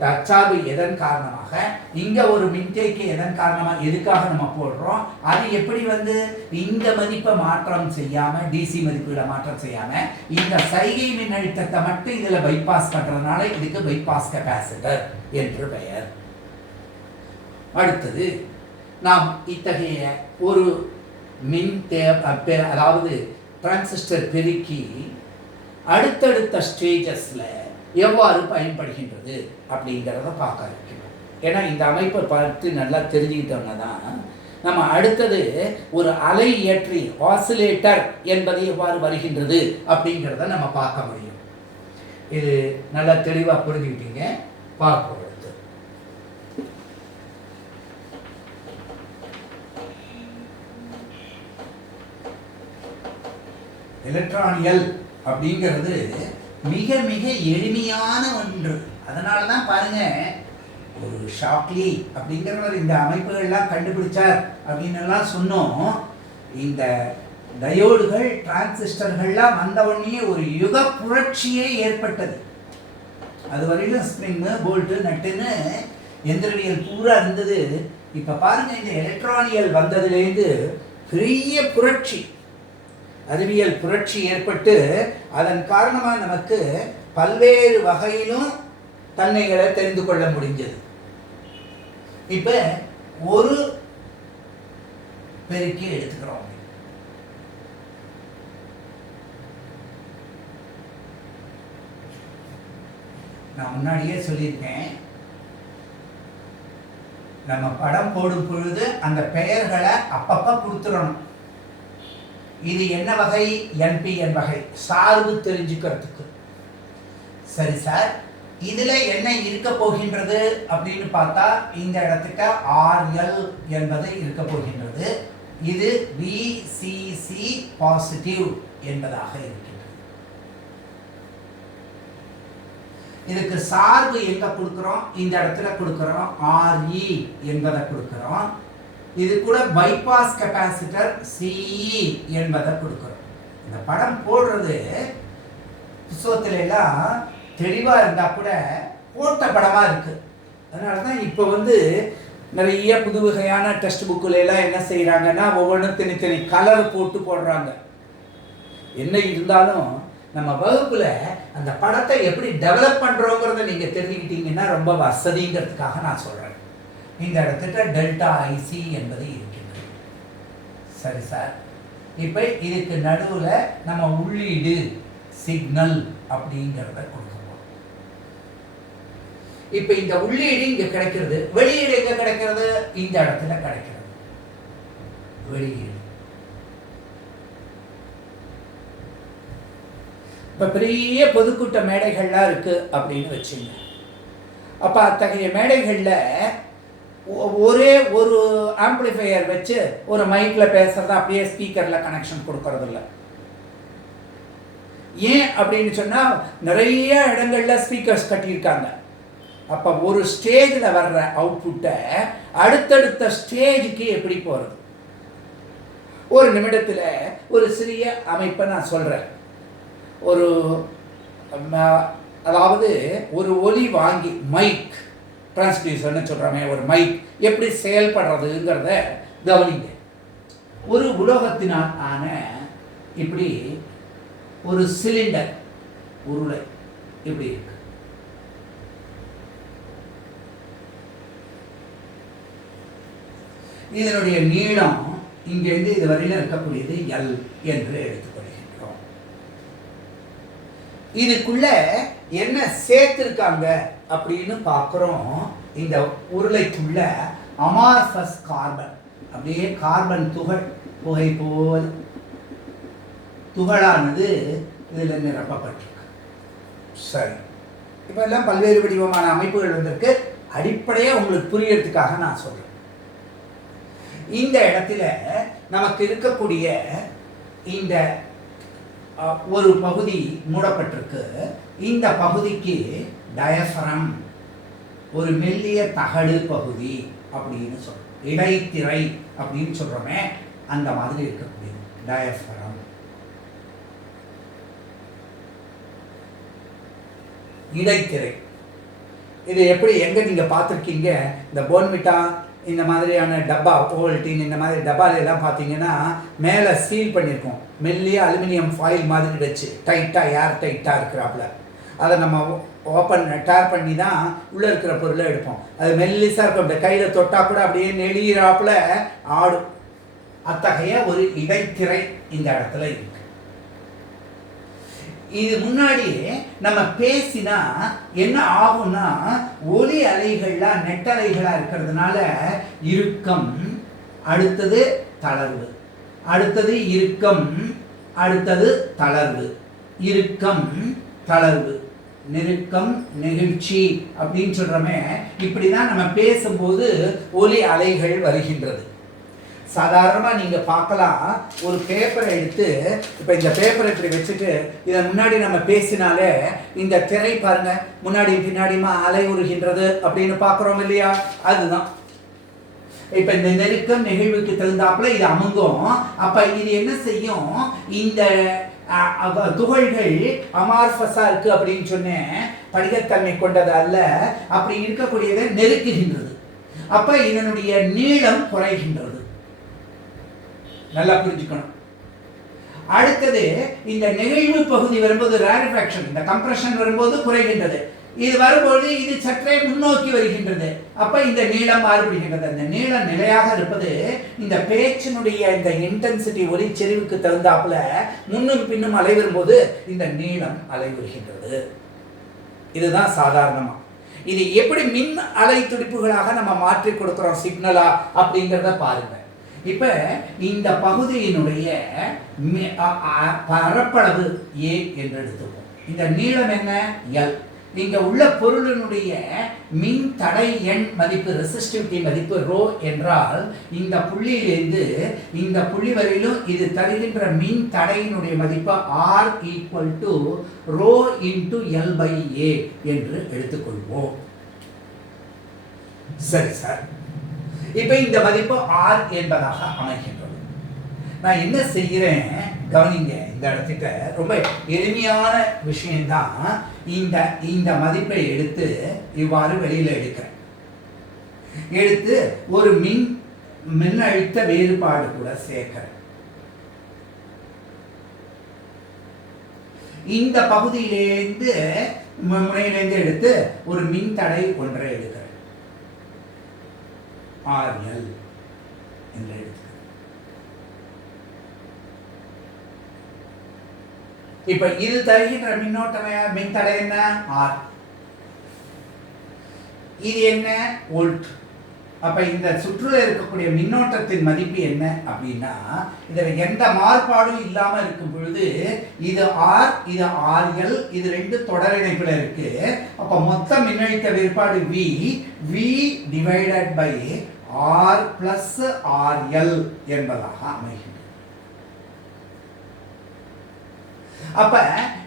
அச்சார்பு எதன் காரணமாக, இங்கே ஒரு மின்தேக்கி எதன் காரணமாக, எதுக்காக நம்ம போடுறோம், அது எப்படி இந்த மதிப்பை மாற்றம் செய்யாமல், டிசி மதிப்புகளை மாற்றம் செய்யாமல் இந்த சைகை மின்னழுத்தத்தை மட்டும் இதில் பைபாஸ் பண்ணுறதுனால இதுக்கு பைபாஸ் கெப்பாசிட்டர் என்று பெயர். அடுத்தது நாம் இத்தகைய ஒரு அதாவது டிரான்சிஸ்டர் பெருக்கி அடுத்தடுத்த ஸ்டேஜஸில் எவ்வாறு பயன்படுகின்றது அப்படிங்கிறத பார்க்க இருக்கணும். ஏன்னா இந்த அமைப்பை பார்த்து நல்லா தெரிஞ்சுக்கிட்டோம்னா தான் நம்ம அடுத்தது ஒரு அலை ஏற்றி ஆசிலேட்டர் என்பது எவ்வாறு வருகின்றது அப்படிங்கிறத நம்ம பார்க்க முடியும். இது நல்லா தெளிவாக புரிஞ்சுக்கிட்டீங்க. பார்ப்போம். எலக்ட்ரானியல் அப்படிங்கிறது மிக மிக எளிமையான ஒன்று. அதனால தான் பாருங்க, ஒரு ஷாக்லி அப்படிங்கிறவர் இந்த அமைப்புகள்லாம் கண்டுபிடிச்சார் அப்படின்னு எல்லாம் சொன்னோம். இந்த டயோடுகள் டிரான்சிஸ்டர்கள்லாம் வந்த உடனே ஒரு யுக புரட்சியே ஏற்பட்டது. அது வரையிலும் ஸ்ப்ரிங்கு போல்ட்டு நட்டுன்னு எந்திரவியல் பூரா இருந்தது. இப்போ பாருங்க, இந்த எலக்ட்ரானியல் வந்ததுலேருந்து பெரிய புரட்சி, அறிவியல் புரட்சி ஏற்பட்டு அதன் காரணமாக நமக்கு பல்வேறு வகையிலும் தன்மைகளை தெரிந்து கொள்ள முடிஞ்சது. இப்ப ஒரு பெருக்கி எடுத்துக்கிறோம். நான் முன்னாடியே சொல்லியிருக்கேன், நம்ம படம் போடும் பொழுது அந்த பெயர்களை அப்பப்ப கொடுத்துடணும். இது என்ன வகை? என்பிஎன் வகை, சார்பு தெரிஞ்சுக்கிறதுக்கு. சரி சார், இதுல என்ன இருக்க போகின்றது அப்படின்னு பார்த்தா இந்த இடத்துக்கு ஆர்எல் என்பது இருக்க போகின்றது. இது விசிசி பாசிட்டிவ் என்பதாக இருக்கின்றது. இதுக்கு சார்பு எங்க கொடுக்கிறோம்? இந்த இடத்துல கொடுக்கிறோம், ஆர்இ என்பதை கொடுக்கிறோம். இது கூட பைபாஸ் கெப்பாசிட்டர் சிஇ என்பதை கொடுக்கிறோம். இந்த படம் போடுறது புத்தகத்துல எல்லாம் தெளிவா இருந்தா கூட போட்ட படமா இருக்கு. அதனாலதான் இப்ப நிறைய புது வகையான டெக்ஸ்ட் புக்குல எல்லாம் என்ன செய்யறாங்கன்னா ஒவ்வொன்றும் தனித்தனி கலர் போட்டு போடுறாங்க. என்ன இருந்தாலும் நம்ம வகுப்புல அந்த படத்தை எப்படி டெவலப் பண்றோங்கிறத நீங்க தெரிஞ்சுக்கிட்டீங்கன்னா ரொம்ப வசதிங்கிறதுக்காக நான் சொல்றேன். இந்த இடத்துல டெல்டா ஐசி என்பது இருக்கின்றது. சரி சார், இப்ப இதுக்கு நடுவுல நம்ம உள்ளீடு சிக்னல் அப்படிங்கிறத கொடுக்கணும். இப்ப இந்த உள்ளீடு இங்க கிடைக்கிறது, வெளியீடு எங்க கிடைக்கிறது? இந்த இடத்துல கிடைக்கிறது வெளியீடு. இப்ப பெரிய பொதுக்கூட்ட மேடைகள்லாம் இருக்கு அப்படின்னு வச்சுங்க. அப்ப அத்தகைய மேடைகள்ல ஒரே ஒரு ஆம்பிளிஃபையர் வச்சு ஒரு மைக்ல பேசுறத அப்படியே ஸ்பீக்கர்ல கனெக்ஷன் கொடுக்கறது இல்லை. ஏன் அப்படின்னு சொன்னா நிறைய இடங்கள்ல ஸ்பீக்கர்ஸ் கட்டியிருக்காங்க. அப்ப ஒரு ஸ்டேஜ்ல வர்ற அவுட்புட்டை அடுத்தடுத்த ஸ்டேஜுக்கு எப்படி போறது? ஒரு நிமிடத்துல ஒரு சிறிய அமைப்பை நான் சொல்றேன். அதாவது ஒரு ஒலி வாங்கி மைக் டிரான்ஸ்டியூசர்னு சொல்றோமே, ஒரு மைக் எப்படி செயல்படுறதுங்கிறத கவனிங்க. ஒரு உலோகத்தினால் ஆன இப்படி ஒரு சிலிண்டர் உருளை இப்படி இருக்கு. இதனுடைய நீளம் இங்கிருந்து இது வரையில இருக்கக்கூடியது எல் என்று எடுத்துக்கொள்கின்றோம். இதுக்குள்ள என்ன சேர்த்திருக்காங்க அப்படின்னு பார்க்கிறோம். இந்த உருளைக்குள்ள அமார்பஸ் கார்பன், அப்படியே கார்பன் துகள், புகை போல் துகளானது இதுல நிரப்பப்பட்டிருக்கு. சரி, இப்ப எல்லாம் பல்வேறு வடிவமான அமைப்புகள் வந்திருக்கு. அடிப்படையா உங்களுக்கு புரியறதுக்காக நான் சொல்றேன். இந்த இடத்துல நமக்கு இருக்கக்கூடிய இந்த ஒரு பகுதி மூடப்பட்டிருக்கு. இந்த பகுதிக்கு டயஃப்ரம், ஒரு மெல்லிய தகடு பகுதி அப்படின்னு சொல்றோம். இடைத்திரை அப்படின்னு சொல்றோமே, அந்த மாதிரி இருக்கக்கூடியது டயஃப்ரம். இடைத்திரை இது எப்படி எங்க நீங்க பார்த்துருக்கீங்க? இந்த போன்விட்டா இந்த மாதிரியான டப்பா, ஓவல்டீன் இந்த மாதிரி டப்பால எல்லாம் பார்த்தீங்கன்னா மேலே சீல் பண்ணியிருக்கோம். மெல்லிய அலுமினியம் ஃபாயில் மாதிரி வச்சு டைட்டாக ஏர் டைட்டாக இருக்கிறாப்புல அதை நம்ம டேர் பண்ணி தான் உள்ளே இருக்கிற பொருளை எடுப்போம். அது மெல்லிசாக இருக்கும். இந்த கையில் தொட்டால் கூட அப்படியே நெளிகிறாப்புல ஆடும். அத்தகைய ஒரு இடைத்திரை இந்த இடத்துல இருக்கு. இது முன்னாடியே நம்ம பேசினா என்ன ஆகும்னா ஒலி அலைகள்லாம் நெட்டலைகளா இருக்கிறதுனால இறுக்கம், அடுத்தது தளர்வு, அடுத்தது இறுக்கம், அடுத்தது தளர்வு, இறுக்கம் தளர்வு, நெருக்கம் நெகிழ்ச்சி அப்படின்னு சொல்றோமே. இப்படிதான் நம்ம பேசும்போது ஒலி அலைகள் வருகின்றது. சாதாரணமா நீங்க பார்க்கலாம், ஒரு பேப்பரை எடுத்து, இப்ப இந்த பேப்பரை இப்படி வச்சுட்டு இதன் முன்னாடி நம்ம பேசினாலே இந்த திரை பாருங்க முன்னாடி பின்னாடியுமா அலை உருகின்றது அப்படின்னு பார்க்குறோம் இல்லையா? அதுதான் இப்ப இந்த நெருக்கம் நெகிழ்வுக்கு தகுந்தாப்புல இது அமுங்கும். அப்ப இது என்ன செய்யும், இந்த துகள்கள் அமார்பஸா இருக்கு அப்படின்னு சொன்னேன், படிகத்தன்மை கொண்டது அல்ல, அப்படி இருக்கக்கூடியதை நெருக்குகின்றது. அப்ப இதனுடைய நீளம் குறைகின்றது. நல்லா புரிஞ்சுக்கணும். அடுத்தது இந்த நெகிழ்வு பகுதி வரும்போது ரேரிஃபேக்ஷன், இந்த கம்ப்ரஷன் வரும்போது குறைகின்றது. இது வரும்போது இது சற்றே முன்னோக்கி வருகின்றது. அப்ப இந்த நீளம் மாறுபடுகின்றது. அந்த நீளம் நிலையாக இருப்பது இந்த பேச்சினுடைய இந்த இன்டென்சிட்டி ஒலி செறிவுக்கு தகுந்தாப்புல முன்னும் பின்னும் அலை வரும்போது இந்த நீளம் அலை வருகின்றது. இதுதான் சாதாரணமா. இது எப்படி மின் அலை துடிப்புகளாக நம்ம மாற்றி கொடுக்கிறோம் சிக்னலா அப்படிங்கிறத பாருங்க. இப்ப இந்த பகுதியினுடைய பரப்பளவு A என்று எடுத்துப்போம். இந்த நீளம் என்ன? L. இங்க உள்ள பொருளினுடைய மின் தடை எண் மதிப்பு, ரெசிஸ்டிவிட்டி மதிப்பு ρ என்றால் இந்த புள்ளியிலிருந்து இந்த புள்ளி வரையிலும் இது தருகின்ற மின் தடையினுடைய மதிப்பு R = ρ × L/A என்று எடுத்துக்கொள்வோம். சரி சார், இப்ப இந்த மதிப்பு R என்பதாக அமைகின்றது. நான் என்ன செய்கிறேன் கவனிங்க. இந்த இடத்துக்கு ரொம்ப எளிமையான விஷயம்தான். இந்த மதிப்பை எடுத்து இவ்வாறு வெளியில எடுக்கிறேன். எடுத்து ஒரு மின்னழுத்த வேறுபாடு கூட சேர்க்கிறேன். இந்த பகுதியிலேருந்து முனையிலேருந்து எடுத்து ஒரு மின் தடை ஒன்றை எடுக்கிறேன். RL என்று எடுக்கிறேன். இப்ப இது தருகின்ற மின்னோட்டம் மின்தடை என்ன? R. இது என்ன? வோல்ட். அப்ப இந்த சுற்றுல இருக்கக்கூடிய மின்னோட்டத்தின் மதிப்பு என்ன அப்படின்னா, இதுல எந்த மாறுபாடும் இல்லாம இருக்கும் பொழுது இது R, இது RL, இது ரெண்டு தொடர் இணைப்புல இருக்கு. அப்ப மொத்த மின்னழுத்த வேறுபாடு V / R + RL என்பதாக அமைகிறது. அப்ப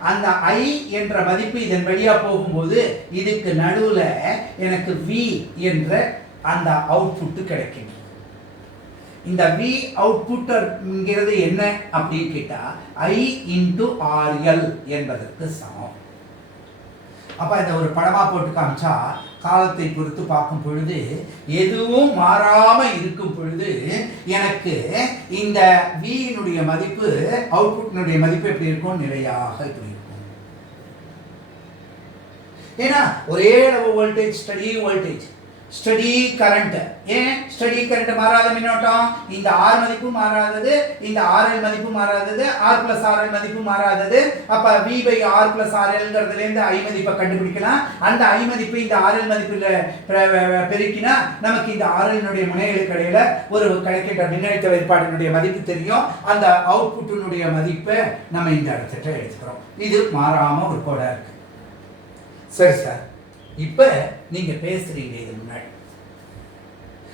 அந்த I என்ற மதிப்பு இதன் வழியா போகும்போது இதுக்கு நடுவுல எனக்கு V என்ற அந்த அவுட்புட் கிடைக்கின்றது. இந்த V அவுட்புட்ங்கிறது என்ன அப்படின்னு கேட்டா I × RL என்பதற்கு சமம். அப்ப இந்த ஒரு படமா போட்டு காமிச்சா காலத்தை பொறுத்து பார்க்கும் பொழுது எதுவும் மாறாம இருக்கும் பொழுது எனக்கு இந்த V மதிப்பு அவுட்புட்டினுடைய மதிப்பு எப்படி இருக்கும்? நிலையாக இப்படி இருக்கும். ஏன்னா ஒரே அளவு வோல்டேஜ், ஸ்டடி கரண்ட். ஏன் ஸ்டடி கரண்ட்? மாறாத மின்னோட்டம். இந்த R மதிப்பு மாறாதது, இந்த RL மதிப்பு மாறாதது, R + RL மதிப்பு மாறாதது. அப்ப V/R + RLங்கிறதுல இருந்து I மதிப்பை கண்டுபிடிக்கலாம். அந்த I மதிப்பு இந்த RL மதிப்புல பெருக்கினா நமக்கு இந்த RL முனைகளுக்கு இடையில ஒரு கிடைக்கின்ற மின்னழுத்த வேறுபாட்டினுடைய மதிப்பு தெரியும். அந்த அவுட்புட்டினுடைய மதிப்பை நம்ம இந்த இடத்துல எடுத்துக்கிறோம். இது மாறாம ஒரு கோடா இருக்கு. சரி சார், இப்ப நீங்க பேசுறீங்க. இது முன்னாடி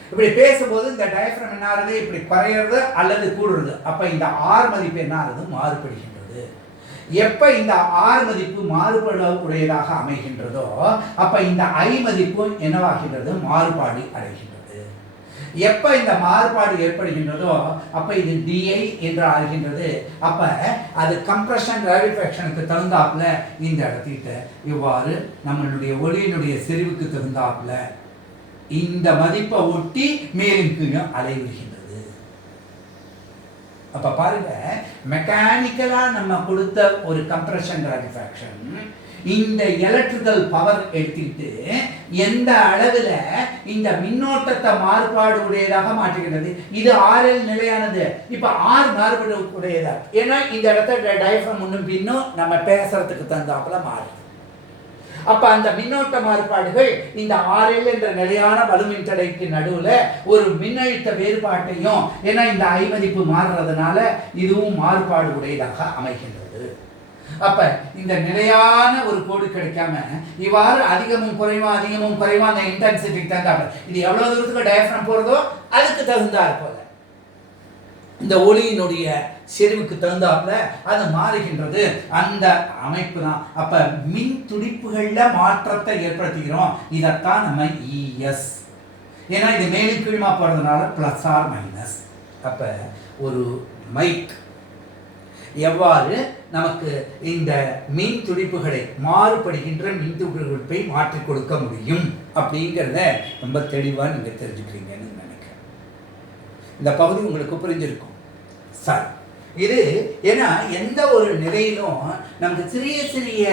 இப்படி பேசும்போது இந்த டயப்ரம் என்ன ஆகுது? இப்படி குறையிறது அல்லது கூடுறது. அப்ப இந்த R மதிப்பு என்ன ஆகுது? மாறுபடுகின்றது. எப்ப இந்த R மதிப்பு மாறுபாடு உடையதாக அமைகின்றதோ அப்ப இந்த I மதிப்பு என்னவாகின்றது? மாறுபாடு அடைகின்றது. எப்ப இந்த மாறுபாடு ஏற்படுகின்றதோ அப்ப இது DI என்று ஆகின்றது. அப்ப அது கம்ப்ரஷன் ரேரிஃபேக்ஷனுக்கு தகுந்தாப்புல இந்த இடத்திட்ட இவ்வாறு நம்மளுடைய ஒளியினுடைய செறிவுக்கு தகுந்தாப்புல இந்த மதிப்பை ஒட்டி மேலும் கீழும் அலைவிடுகின்றது. அப்ப பாருங்க, மெக்கானிக்கலா நம்ம கொடுத்த ஒரு கம்ப்ரஷன் ரேரிஃபேக்ஷன் இந்த எலக்ட்ரிக்கல் பவர் எடுத்துக்கிட்டு எந்த அளவில் இந்த மின்னோட்டத்தை மாறுபாடு உடையதாக மாற்றுகிறது. இது RL நிலையானது. இப்போ R மாறுபாடு உடையதா, ஏன்னா இந்த இடத்துல டயஃப்ரம் முன்னும் பின்னும் நம்ம பேசுறதுக்கு தந்தாப்புல மாறுது. அப்ப அந்த மின்னோட்ட மாறுபாடுகள் இந்த RL என்ற நிலையான வலுமின் தடைக்கு நடுவுல ஒரு மின்னழுத்த வேறுபாட்டையும், ஏன்னா இந்த I மதிப்பு மாறுறதுனால இதுவும் மாறுபாடு உடையதாக அமைகின்றது. அப்ப இந்த நிலையான ஒரு கோடு கிடைக்காம இவ்வாறு அதிகமும் குறைவா அந்த இன்டென்சிட்டிக்கு தகுந்தாப்புல இது எவ்வளவு தூரத்துக்கு டயஃப்ரம் போறதோ அதுக்கு தகுந்தாற் போல இந்த ஒளியினுடைய செறிவுக்கு தகுந்தாப்புல அது மாறுகின்றது. அந்த அமைப்பு தான். அப்ப மின் துடிப்புகள்ல மாற்றத்தை ஏற்படுத்துகிறோம். இதைத்தான் நம்ம ES, ஏன்னா இது மேலும் கீழ்மா போறதுனால பிளஸ் ஆர் மைனஸ். அப்ப ஒரு மைக் எவ்வாறு நமக்கு இந்த மின் துடிப்புகளை மாறுபடுகின்ற மின் துடிப்புகளை மாற்றிக் கொடுக்க முடியும் அப்படிங்கிறத ரொம்ப தெளிவாக நீங்கள் தெரிஞ்சுக்கிறீங்கன்னு நினைக்கிறேன். இந்த பகுதி உங்களுக்கு புரிஞ்சிருக்கும் சார். இது ஏன்னா எந்த ஒரு நிலையிலும் நமக்கு சிறிய சிறிய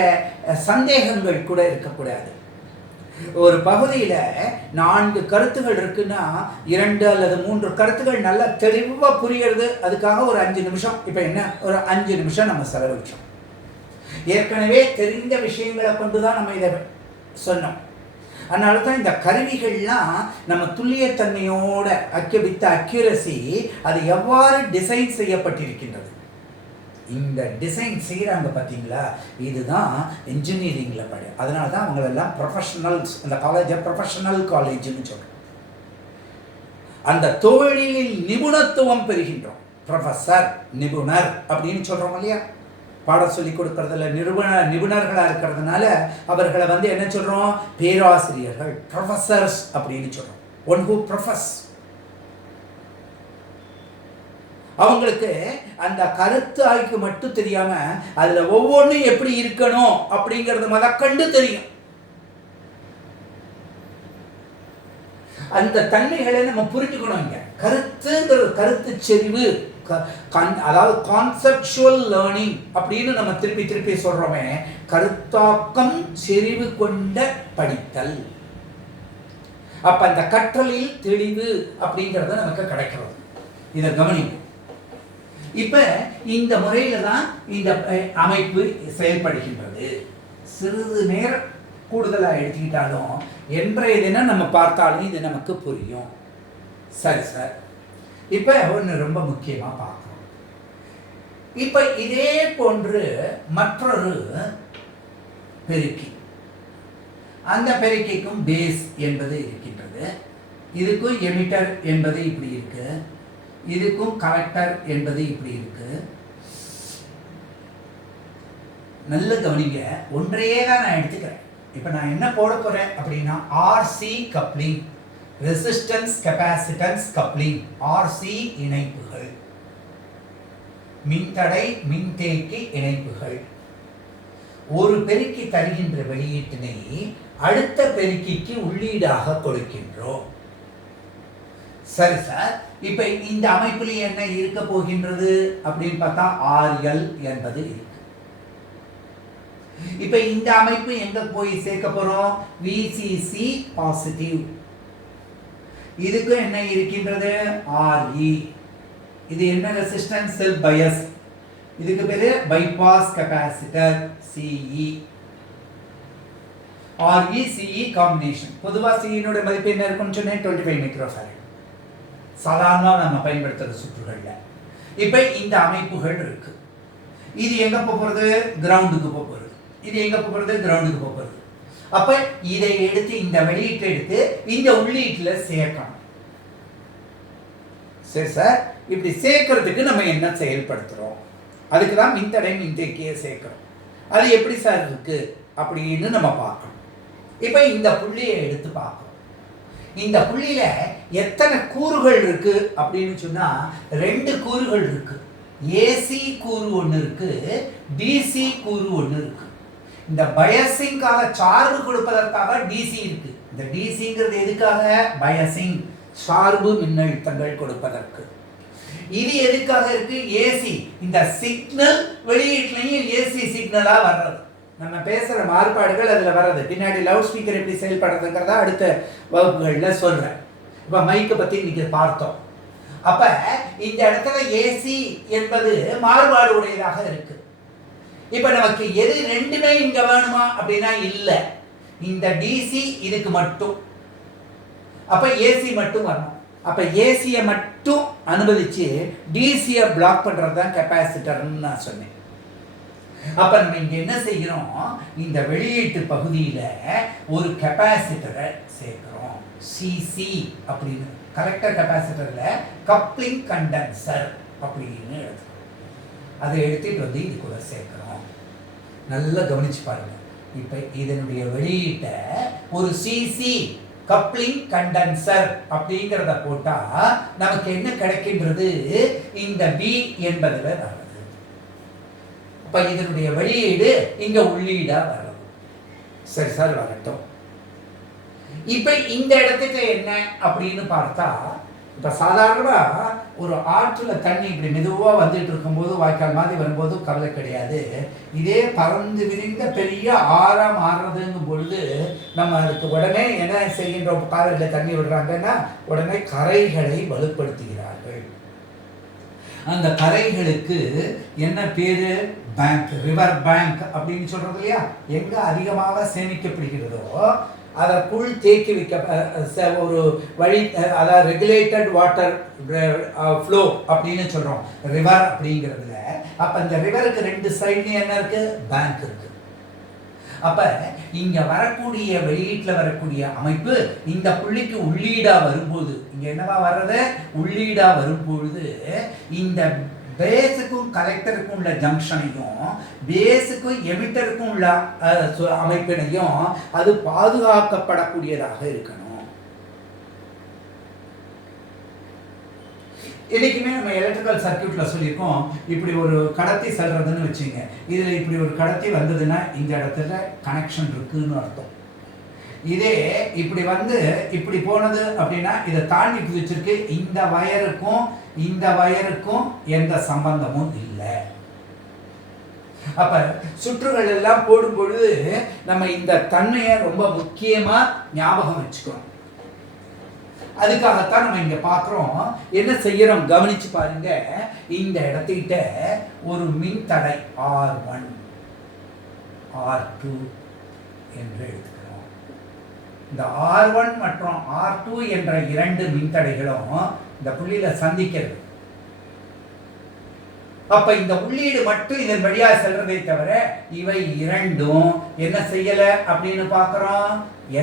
சந்தேகங்கள் கூட இருக்கக்கூடாது. ஒரு பகுதியில் 4 கருத்துகள் இருக்குன்னா 2 அல்லது 3 கருத்துகள் நல்லா தெளிவாக புரிகிறது. அதுக்காக ஒரு 5 நிமிஷம், இப்போ என்ன ஒரு 5 நிமிஷம் நம்ம செலவழிச்சோம். ஏற்கனவே தெரிந்த விஷயங்களை கொண்டு தான் நம்ம இதை சொன்னோம். அதனால தான் இந்த கருவிகள்லாம் நம்ம துல்லியத்தன்மையோட அக்யூரசி அது எவ்வாறு டிசைன் செய்யப்பட்டிருக்கின்றது. இந்த டிசைன் செய்கிறாங்க பார்த்தீங்களா, இதுதான் இன்ஜினியரிங்கில் அதனால தான் அவங்களெல்லாம் ப்ரொஃபஷனல்ஸ், அந்த காலேஜை ப்ரொஃபஷனல் காலேஜ்னு சொல்கிறோம். அந்த தொழிலில் நிபுணத்துவம் பெறுகின்றோம். ப்ரொஃபஸர், நிபுணர் அப்படின்னு சொல்கிறோம் இல்லையா. பாடம் சொல்லி கொடுக்கறதுல நிபுணர்களாக இருக்கிறதுனால அவர்களை என்ன சொல்கிறோம், பேராசிரியர்கள், ப்ரொஃபஸர்ஸ் அப்படின்னு சொல்கிறோம். One who profess. அவங்களுக்கு அந்த கருத்து ஆய்க்கு மட்டும் தெரியாம அதுல ஒவ்வொன்றும் எப்படி இருக்கணும் அப்படிங்கிறது முதற்கண்டு தெரியும். அந்த தன்மைகளை நம்ம புரிஞ்சுக்கணும். இங்க கருத்துங்கிறது கருத்து செறிவு, அதாவது கான்செப்சுவல் லேர்னிங் அப்படின்னு நம்ம திருப்பி சொல்றோமே. கருத்தாக்கம் செறிவு கொண்ட படித்தல். அப்ப அந்த கற்றலில் தெளிவு அப்படிங்கிறது நமக்கு கிடைக்கிறது. இதை கவனிக்கும். இப்ப இந்த முறையில தான் இந்த அமைப்பு செயல்படுகின்றது. சிறிது நேரம் கூடுதலாக எடுத்துக்கிட்டாலும் என்றைய தினம் நம்ம பார்த்தாலும் இது நமக்கு புரியும். சரி சார், இப்ப ஒன்று ரொம்ப முக்கியமா பார்க்கணும். இப்ப இதே போன்று மற்றொரு பெருக்கி, அந்த பெருக்கிக்கும் பேஸ் என்பது இருக்கின்றது. இதுக்கும் எமிட்டர் என்பது இப்படி இருக்கு, இதுக்கும் கலெக்டர் என்பது இப்படி இருக்கு. நல்ல கவனிங்க, ஒன்றையே தான் நான் எடுத்துக்கிறேன். இப்போ நான் என்ன போட போறேன் அப்படின்னா RC coupling, resistance capacitance coupling, RC இணைப்புகள், மின்தடை மின்தேக்கி இணைப்புகள். ஒரு பெருக்கி தருகின்ற வெளியீட்டினை அடுத்த பெருக்கிக்கு உள்ளீடாக கொடுக்கின்றோம். சரி சார், இப்ப இந்த அமைப்பில் என்ன இருக்க போகின்றது அப்படின்னு பார்த்தா RL என்பது இருக்கு. இப்ப இந்த அமைப்பு எங்க போய் சேர்க்க போறோம், VCC பாசிட்டிவ். இதுக்கு என்ன இருக்கின்றது, RE. இது என்ன ரெசிஸ்டன்ஸ், செல்ஃப் பயாஸ். இதுக்கு பேரு bypass capacitor CE. RE CE combination. பொதுவா CE னோட மதிப்பு என்ன இருக்குன்னு சொன்னேன், 25 மைக்ரோஃபாரட். சாதாரணமாக நம்ம பயன்படுத்துகிற சுற்றுகள்ல இப்போ இந்த அமைப்புகள் இருக்கு. இது எங்க போகிறது, கிரவுண்டுக்கு போகிறது. இது எங்க போகிறது, கிரவுண்டுக்கு போகிறது. அப்ப இதை எடுத்து இந்த வெளியீட்டை எடுத்து இந்த உள்ளீட்டுல சேர்க்கணும். சரி சார், இப்படி சேர்க்கறதுக்கு நம்ம என்ன செயல்படுத்துறோம், அதுக்கு தான் மின்தடை மின்தேக்கியை சேர்க்கிறோம். அது எப்படி சார் இருக்கு அப்படின்னு நம்ம பார்க்கணும். இப்போ இந்த புள்ளியை எடுத்து பார்க்கணும். இந்த புள்ளியில எத்தனை கூறுகள் இருக்கு அப்படின்னு சொன்னா 2 கூறுகள் இருக்கு. ஏசி கூறு ஒன்று இருக்கு, டிசி கூறு ஒன்று இருக்கு. இந்த பயசிங்காக சார்பு கொடுப்பதற்காக டிசி இருக்கு. இந்த டிசிங்கிறது எதுக்காக, பயசிங் சார்பு மின்னழுத்தங்கள் கொடுப்பதற்கு. இது எதுக்காக இருக்கு, ஏசி. இந்த சிக்னல் வெளியீட்டுலையும் ஏசி சிக்னலா வர்றது. நம்ம பேசுகிற மாறுபாடுகள் அதில் வர்றது. பின்னாடி லவுட் ஸ்பீக்கர் எப்படி செயல்படுறதுங்கிறத அடுத்த வகுப்புகளில் சொல்கிறேன். இப்போ மைக்கை பற்றி இன்னைக்கு பார்த்தோம். அப்போ இந்த இடத்துல ஏசி என்பது மாறுபாடு உடையதாக இருக்கு. இப்போ நமக்கு எது ரெண்டுமே இங்கே வேணுமா அப்படின்னா இல்லை. இந்த டிசி இதுக்கு மட்டும், அப்போ ஏசி மட்டும் வரணும். அப்போ ஏசியை மட்டும் அனுமதிச்சு டிசியை பிளாக் பண்ணுறது தான் கெப்பாசிட்டர்னு நான் சொன்னேன். அப்போ நம்ம இங்கே என்ன செய்கிறோம், இந்த வெளியீட்டு பகுதியில் ஒரு கெப்பாசிட்டரை சேர்க்கிறோம். சிசி அப்படின்னு கலெக்டர் கெப்பாசிட்டரில் கப்ளிங் கண்டென்சர் அப்படின்னு எடுத்துக்கிறோம். அதை எடுத்துகிட்டு வந்து இது கூட சேர்க்கிறோம். நல்லா கவனிச்சு பாருங்க. இப்போ இதனுடைய வெளியீட்டை ஒரு சிசி கப்ளிங் கண்டென்சர் அப்படிங்கிறத போட்டால் நமக்கு என்ன கிடைக்கின்றது, இந்த பி என்பதில் வருது. அப்போ இதனுடைய வெளியீடு இங்க உள்ளீடா வரும். சரி சார், வரட்டும். இப்போ இந்த இடத்துக்கு என்ன அப்படின்னு பார்த்தா, இப்போ சாதாரணமாக ஒரு ஆற்றுல தண்ணி இப்படி மெதுவாக வந்துட்டு இருக்கும்போது, வாய்க்கால் மாதிரி வரும்போது கவலை கிடையாது. இதே பறந்து விரிந்த பெரிய ஆறா மாறுறதுங்கும் பொழுது நம்ம அதுக்கு உடனே என்ன செய்கின்றோம், காலையில் தண்ணி விடுறாங்கன்னா உடனே கரைகளை வலுப்படுத்துகிறார்கள். அந்த கரைகளுக்கு என்ன பேரு, பேங்க், ரிவர் பேங்க் அப்படின்னு சொல்றது இல்லையா. எங்க அதிகமாக சேமிக்கப்படுகிறதோ அதற்குள் தேக்கி வைக்க ஒரு வழி, அதாவது ரெகுலேட்டட் வாட்டர் ஃப்ளோ அப்படின்னு சொல்றோம் ரிவர் அப்படிங்கிறதுல. அப்ப இந்த ரிவருக்கு ரெண்டு சைட்ல என்ன இருக்கு, பேங்க் இருக்கு. அப்ப இங்க வரக்கூடிய வெளியீட்டில் வரக்கூடிய அமைப்பு இந்த புள்ளிக்கு உள்ளீடா வரும்போது, இங்க என்னவா வர்றது, உள்ளீடா வரும்பொழுது இந்த பேஸுக்கும் கலெக்டருக்கும் உள்ள ஜங்ஷனையும் பேஸுக்கும் எமிட்டருக்கும் உள்ள அமைப்பினையும் அது பாதுகாக்கப்படக்கூடியதாக இருக்கணும். இன்னைக்குமே நம்ம எலக்ட்ரிக்கல் சர்க்கியூட்ல சொல்லியிருக்கோம், இப்படி ஒரு கடத்தி செல்றதுன்னு வச்சுங்க. இதுல இப்படி ஒரு கடத்தி வந்ததுன்னா இந்த இடத்துல கனெக்ஷன் இருக்குன்னு அர்த்தம். இதே இப்படி வந்து இப்படி போனது அப்படின்னா இதை தாண்டி குதிச்சிருக்கு. இந்த வயருக்கும் இந்த வயருக்கும் எந்த சம்பந்தமும் இல்லை. அப்ப சுற்றுகள் எல்லாம் போடும் பொழுது நம்ம இந்த தன்மையை ரொம்ப முக்கியமா ஞாபகம் வச்சுக்கணும். அதுக்காகத்தான் நம்ம இங்க பாக்குறோம். என்ன செய்யறோம் கவனிச்சு பாருங்க. இந்த இடத்துக்கிட்ட ஒரு மின்தடை R1 R2 என்று எடுத்துக்கிறோம். இந்த R1 மற்றும் R2 என்ற இரண்டு மின்தடைகளும் இந்த புள்ளியில சந்திக்கிறது. அப்ப இந்த உள்ளீடு மட்டும் இதன் வழியா செல்றதை தவிர இவை இரண்டும் என்ன செய்யல அப்படின்னு பாக்குறோம்.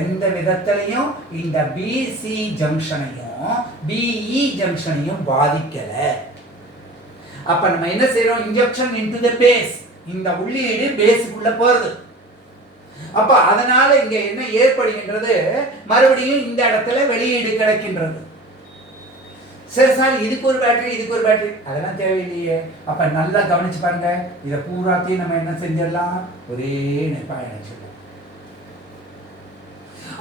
எந்த விதத்திலையும் இந்த பிசி ஜங்ஷனையும் பிஇ ஜங்ஷனையும் பாதிக்கல. அப்ப நம்ம என்ன செய்யறோம், இன்ஜெக்ஷன் இன்டு தி பேஸ். இந்த உள்ளீடு பேஸுக்குள்ள போறது. அப்ப அதனால இங்க என்ன ஏற்படுகின்றது, மறுபடியும் இந்த இடத்துல வெளியீடு கிடைக்கின்றது. சரி சார், இதுக்கு ஒரு பேட்டரி இதுக்கு ஒரு பேட்டரி அதெல்லாம் தேவையில்லையே. அப்ப நல்லா கவனிச்சு பாருங்க. இதை பூராத்தையும் நம்ம என்ன செஞ்சிடலாம், ஒரே இணைப்பா இணைச்சிடலாம்.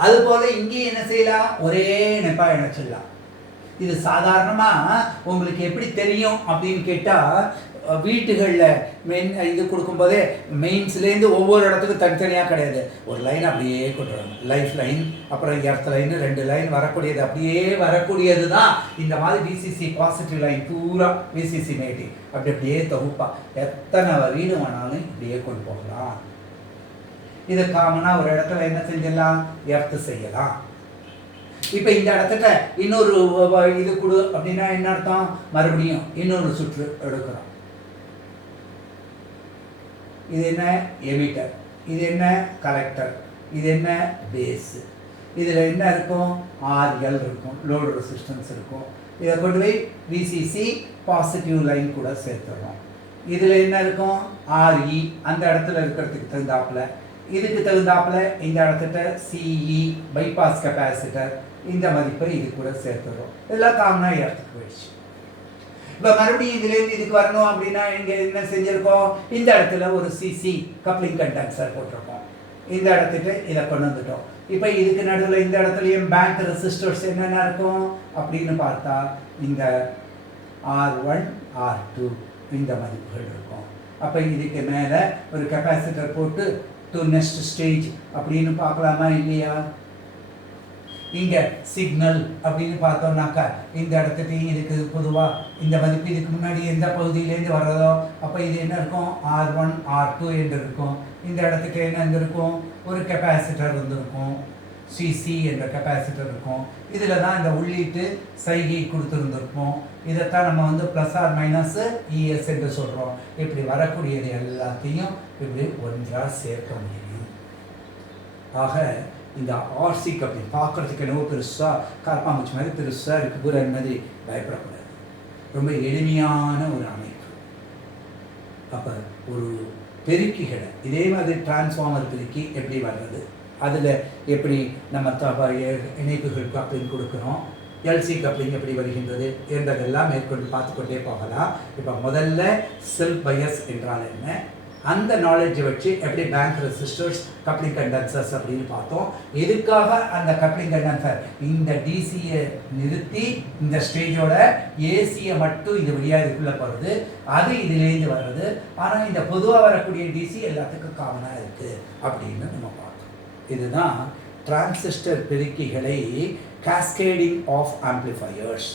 அது போல இங்கேயும் என்ன செய்யலாம், ஒரே இணைப்பா இணைச்சிடலாம். இது சாதாரணமா உங்களுக்கு எப்படி தெரியும் அப்படின்னு கேட்டா, வீட்டுகளில் மெயின் இது கொடுக்கும்போதே மெயின்ஸ்லேருந்து ஒவ்வொரு இடத்துக்கும் தனித்தனியாக கிடையாது, ஒரு லைன் அப்படியே கொண்டு வரணும். லைஃப் லைன், அப்புறம் எர்த் லைன், ரெண்டு லைன் வரக்கூடியது, அப்படியே வரக்கூடியது தான் இந்த மாதிரி விசிசி பாசிட்டிவ் லைன் பூரா விசிசி நெகட்டிவ் அப்படி அப்படியே தொகுப்பா எத்தனை வீடு வேணாலும் இப்படியே கொண்டு போகலாம். இது காமனாக ஒரு இடத்துல என்ன செஞ்சிடலாம், எர்த்து செய்யலாம். இப்போ இந்த இடத்துல இன்னொரு இது கொடு அப்படின்னா என்ன அர்த்தம், மறுபடியும் இன்னொரு சுற்று எடுக்கிறோம். இது என்ன எமிட்டர், இது என்ன கலெக்டர், இது என்ன பேஸ். இதில் என்ன இருக்கும், ஆர்எல் இருக்கும், லோடு ரெசிஸ்டன்ஸ் இருக்கும். இதை கொண்டு போய் விசிசி பாசிட்டிவ் லைன் கூட சேர்த்துறோம். இதில் என்ன இருக்கும், ஆர்இ அந்த இடத்துல இருக்கிறதுக்கு தகுந்தாப்புல, இதுக்கு தகுந்தாப்புல இந்த இடத்துல சிஇ பைபாஸ் கெப்பாசிட்டர் இந்த மதிப்பை இது கூட சேர்த்துறோம். இதெல்லாம் காமனாக இடத்துக்கு போயிடுச்சு. இப்போ மறுபடியும் இதுலேருந்து இதுக்கு வரணும் அப்படின்னா இங்கே என்ன செஞ்சுருக்கோம், இந்த இடத்துல ஒரு சிசி கப்ளிங் கண்டென்சர் போட்டிருக்கோம். இந்த இடத்துக்கு இதை கொண்டு வந்துட்டோம். இப்போ இதுக்கு நடுவில் இந்த இடத்துலையும் பேங்க் ரெசிஸ்டர்ஸ் என்னென்ன இருக்கும் அப்படின்னு பார்த்தா இந்த R1 R2 இந்த மதிப்புகள் இருக்கும். அப்போ இதுக்கு மேலே ஒரு கெப்பாசிட்டர் போட்டு டு நெக்ஸ்ட் ஸ்டேஜ் அப்படின்னு பார்க்கலாமா இல்லையா? இங்கே சிக்னல் அப்படின்னு பார்த்தோம்னாக்கா இந்த இடத்துக்கு இதுக்கு பொதுவாக இந்த மதிப்பு இதுக்கு முன்னாடி எந்த பகுதியிலேருந்து வர்றதோ அப்போ இது என்ன இருக்கும், R1 R2 என்று இருக்கும். இந்த இடத்துக்கு என்ன இருக்கும், ஒரு கெப்பாசிட்டர் இருந்திருக்கும், சிசி என்ற கெப்பாசிட்டர் இருக்கும். இதில் தான் இந்த உள்ளீட்டு சைகை கொடுத்துருந்துருப்போம். இதைத்தான் நம்ம வந்து ப்ளஸ் ஆர் மைனஸ் இஎஸ் என்று சொல்கிறோம். இப்படி வரக்கூடியது எல்லாத்தையும் இப்படி ஒன்றாக சேர்க்க முடியும். ஆக இந்த ஆர்சி கப்ளிங் பார்க்குறதுக்கு என்னவோ பெருசாக கார்பாம்பூச்சி மாதிரி பெருசாக இருக்குது பூரா மாதிரி பயப்படக்கூடாது. ரொம்ப எளிமையான ஒரு அமைப்பு. அப்போ ஒரு பெருக்கிகளை இதே மாதிரி டிரான்ஸ்ஃபார்மர் பெருக்கி எப்படி வர்றது, அதில் எப்படி நம்ம இணைப்புகள் கப்ளிங் கொடுக்குறோம், எல்சி கப்ளிங் எப்படி வருகின்றது என்றதெல்லாம் மேற்கொண்டு பார்த்துக்கொண்டே போகலாம். இப்போ முதல்ல செல்ஃப் பையஸ் என்றால் என்ன, அந்த நாலேஜை வச்சு எப்படி பேங்க் ரெசிஸ்டர்ஸ் கப்ளிங் கண்டன்சர்ஸ் அப்படின்னு பார்த்தோம். எதுக்காக அந்த கப்ளிங் கண்டன்சர் இந்த டிசியை நிறுத்தி இந்த ஸ்டேஜோட ஏசியை மட்டும் இது வழியாக இதுக்குள்ளே போகிறது, அது இதுலேருந்து வர்றது. ஆனால் இந்த பொதுவாக வரக்கூடிய டிசி எல்லாத்துக்கும் காமனாக இருக்குது அப்படின்னு நம்ம பார்த்தோம். இதுதான் டிரான்சிஸ்டர் பெருக்கிகளை காஸ்கேடிங் ஆஃப் ஆம்ப்ளிஃபையர்ஸ்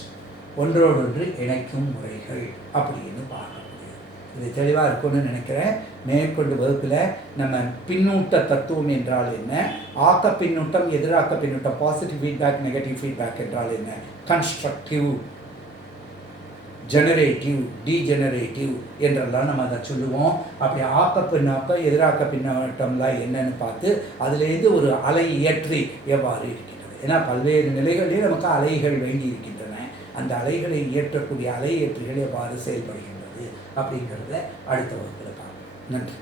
ஒன்றோடொன்று இணைக்கும் முறைகள் அப்படின்னு பார்க்க முடியும். இது தெளிவாக இருக்கும்னு நினைக்கிறேன். மேற்கொண்டு வகுப்பில் நம்ம பின்னூட்ட தத்துவம் என்றால் என்ன, ஆக்க பின்னூட்டம் எதிராக்க பின்னூட்டம், பாசிட்டிவ் ஃபீட்பேக் நெகட்டிவ் ஃபீட்பேக் என்றால் என்ன, கன்ஸ்ட்ரக்டிவ் ஜெனரேட்டிவ் டீஜெனரேட்டிவ் என்றெல்லாம் நம்ம அதை சொல்லுவோம். அப்படி ஆக்க பின்னோக்கம் எதிராக்க பின்னோட்டம்லாம் என்னன்னு பார்த்து அதுலேருந்து ஒரு அலை இயற்றி எவ்வாறு இருக்கின்றது. ஏன்னா பல்வேறு நிலைகளிலே நமக்கு அலைகள் வேண்டி இருக்கின்றன. அந்த அலைகளை இயற்றக்கூடிய அலை இயற்றிகள் எவ்வாறு செயல்படுகின்றது அப்படிங்கிறத அடுத்த வகுப்பில் பார்ப்போம். நன்றி.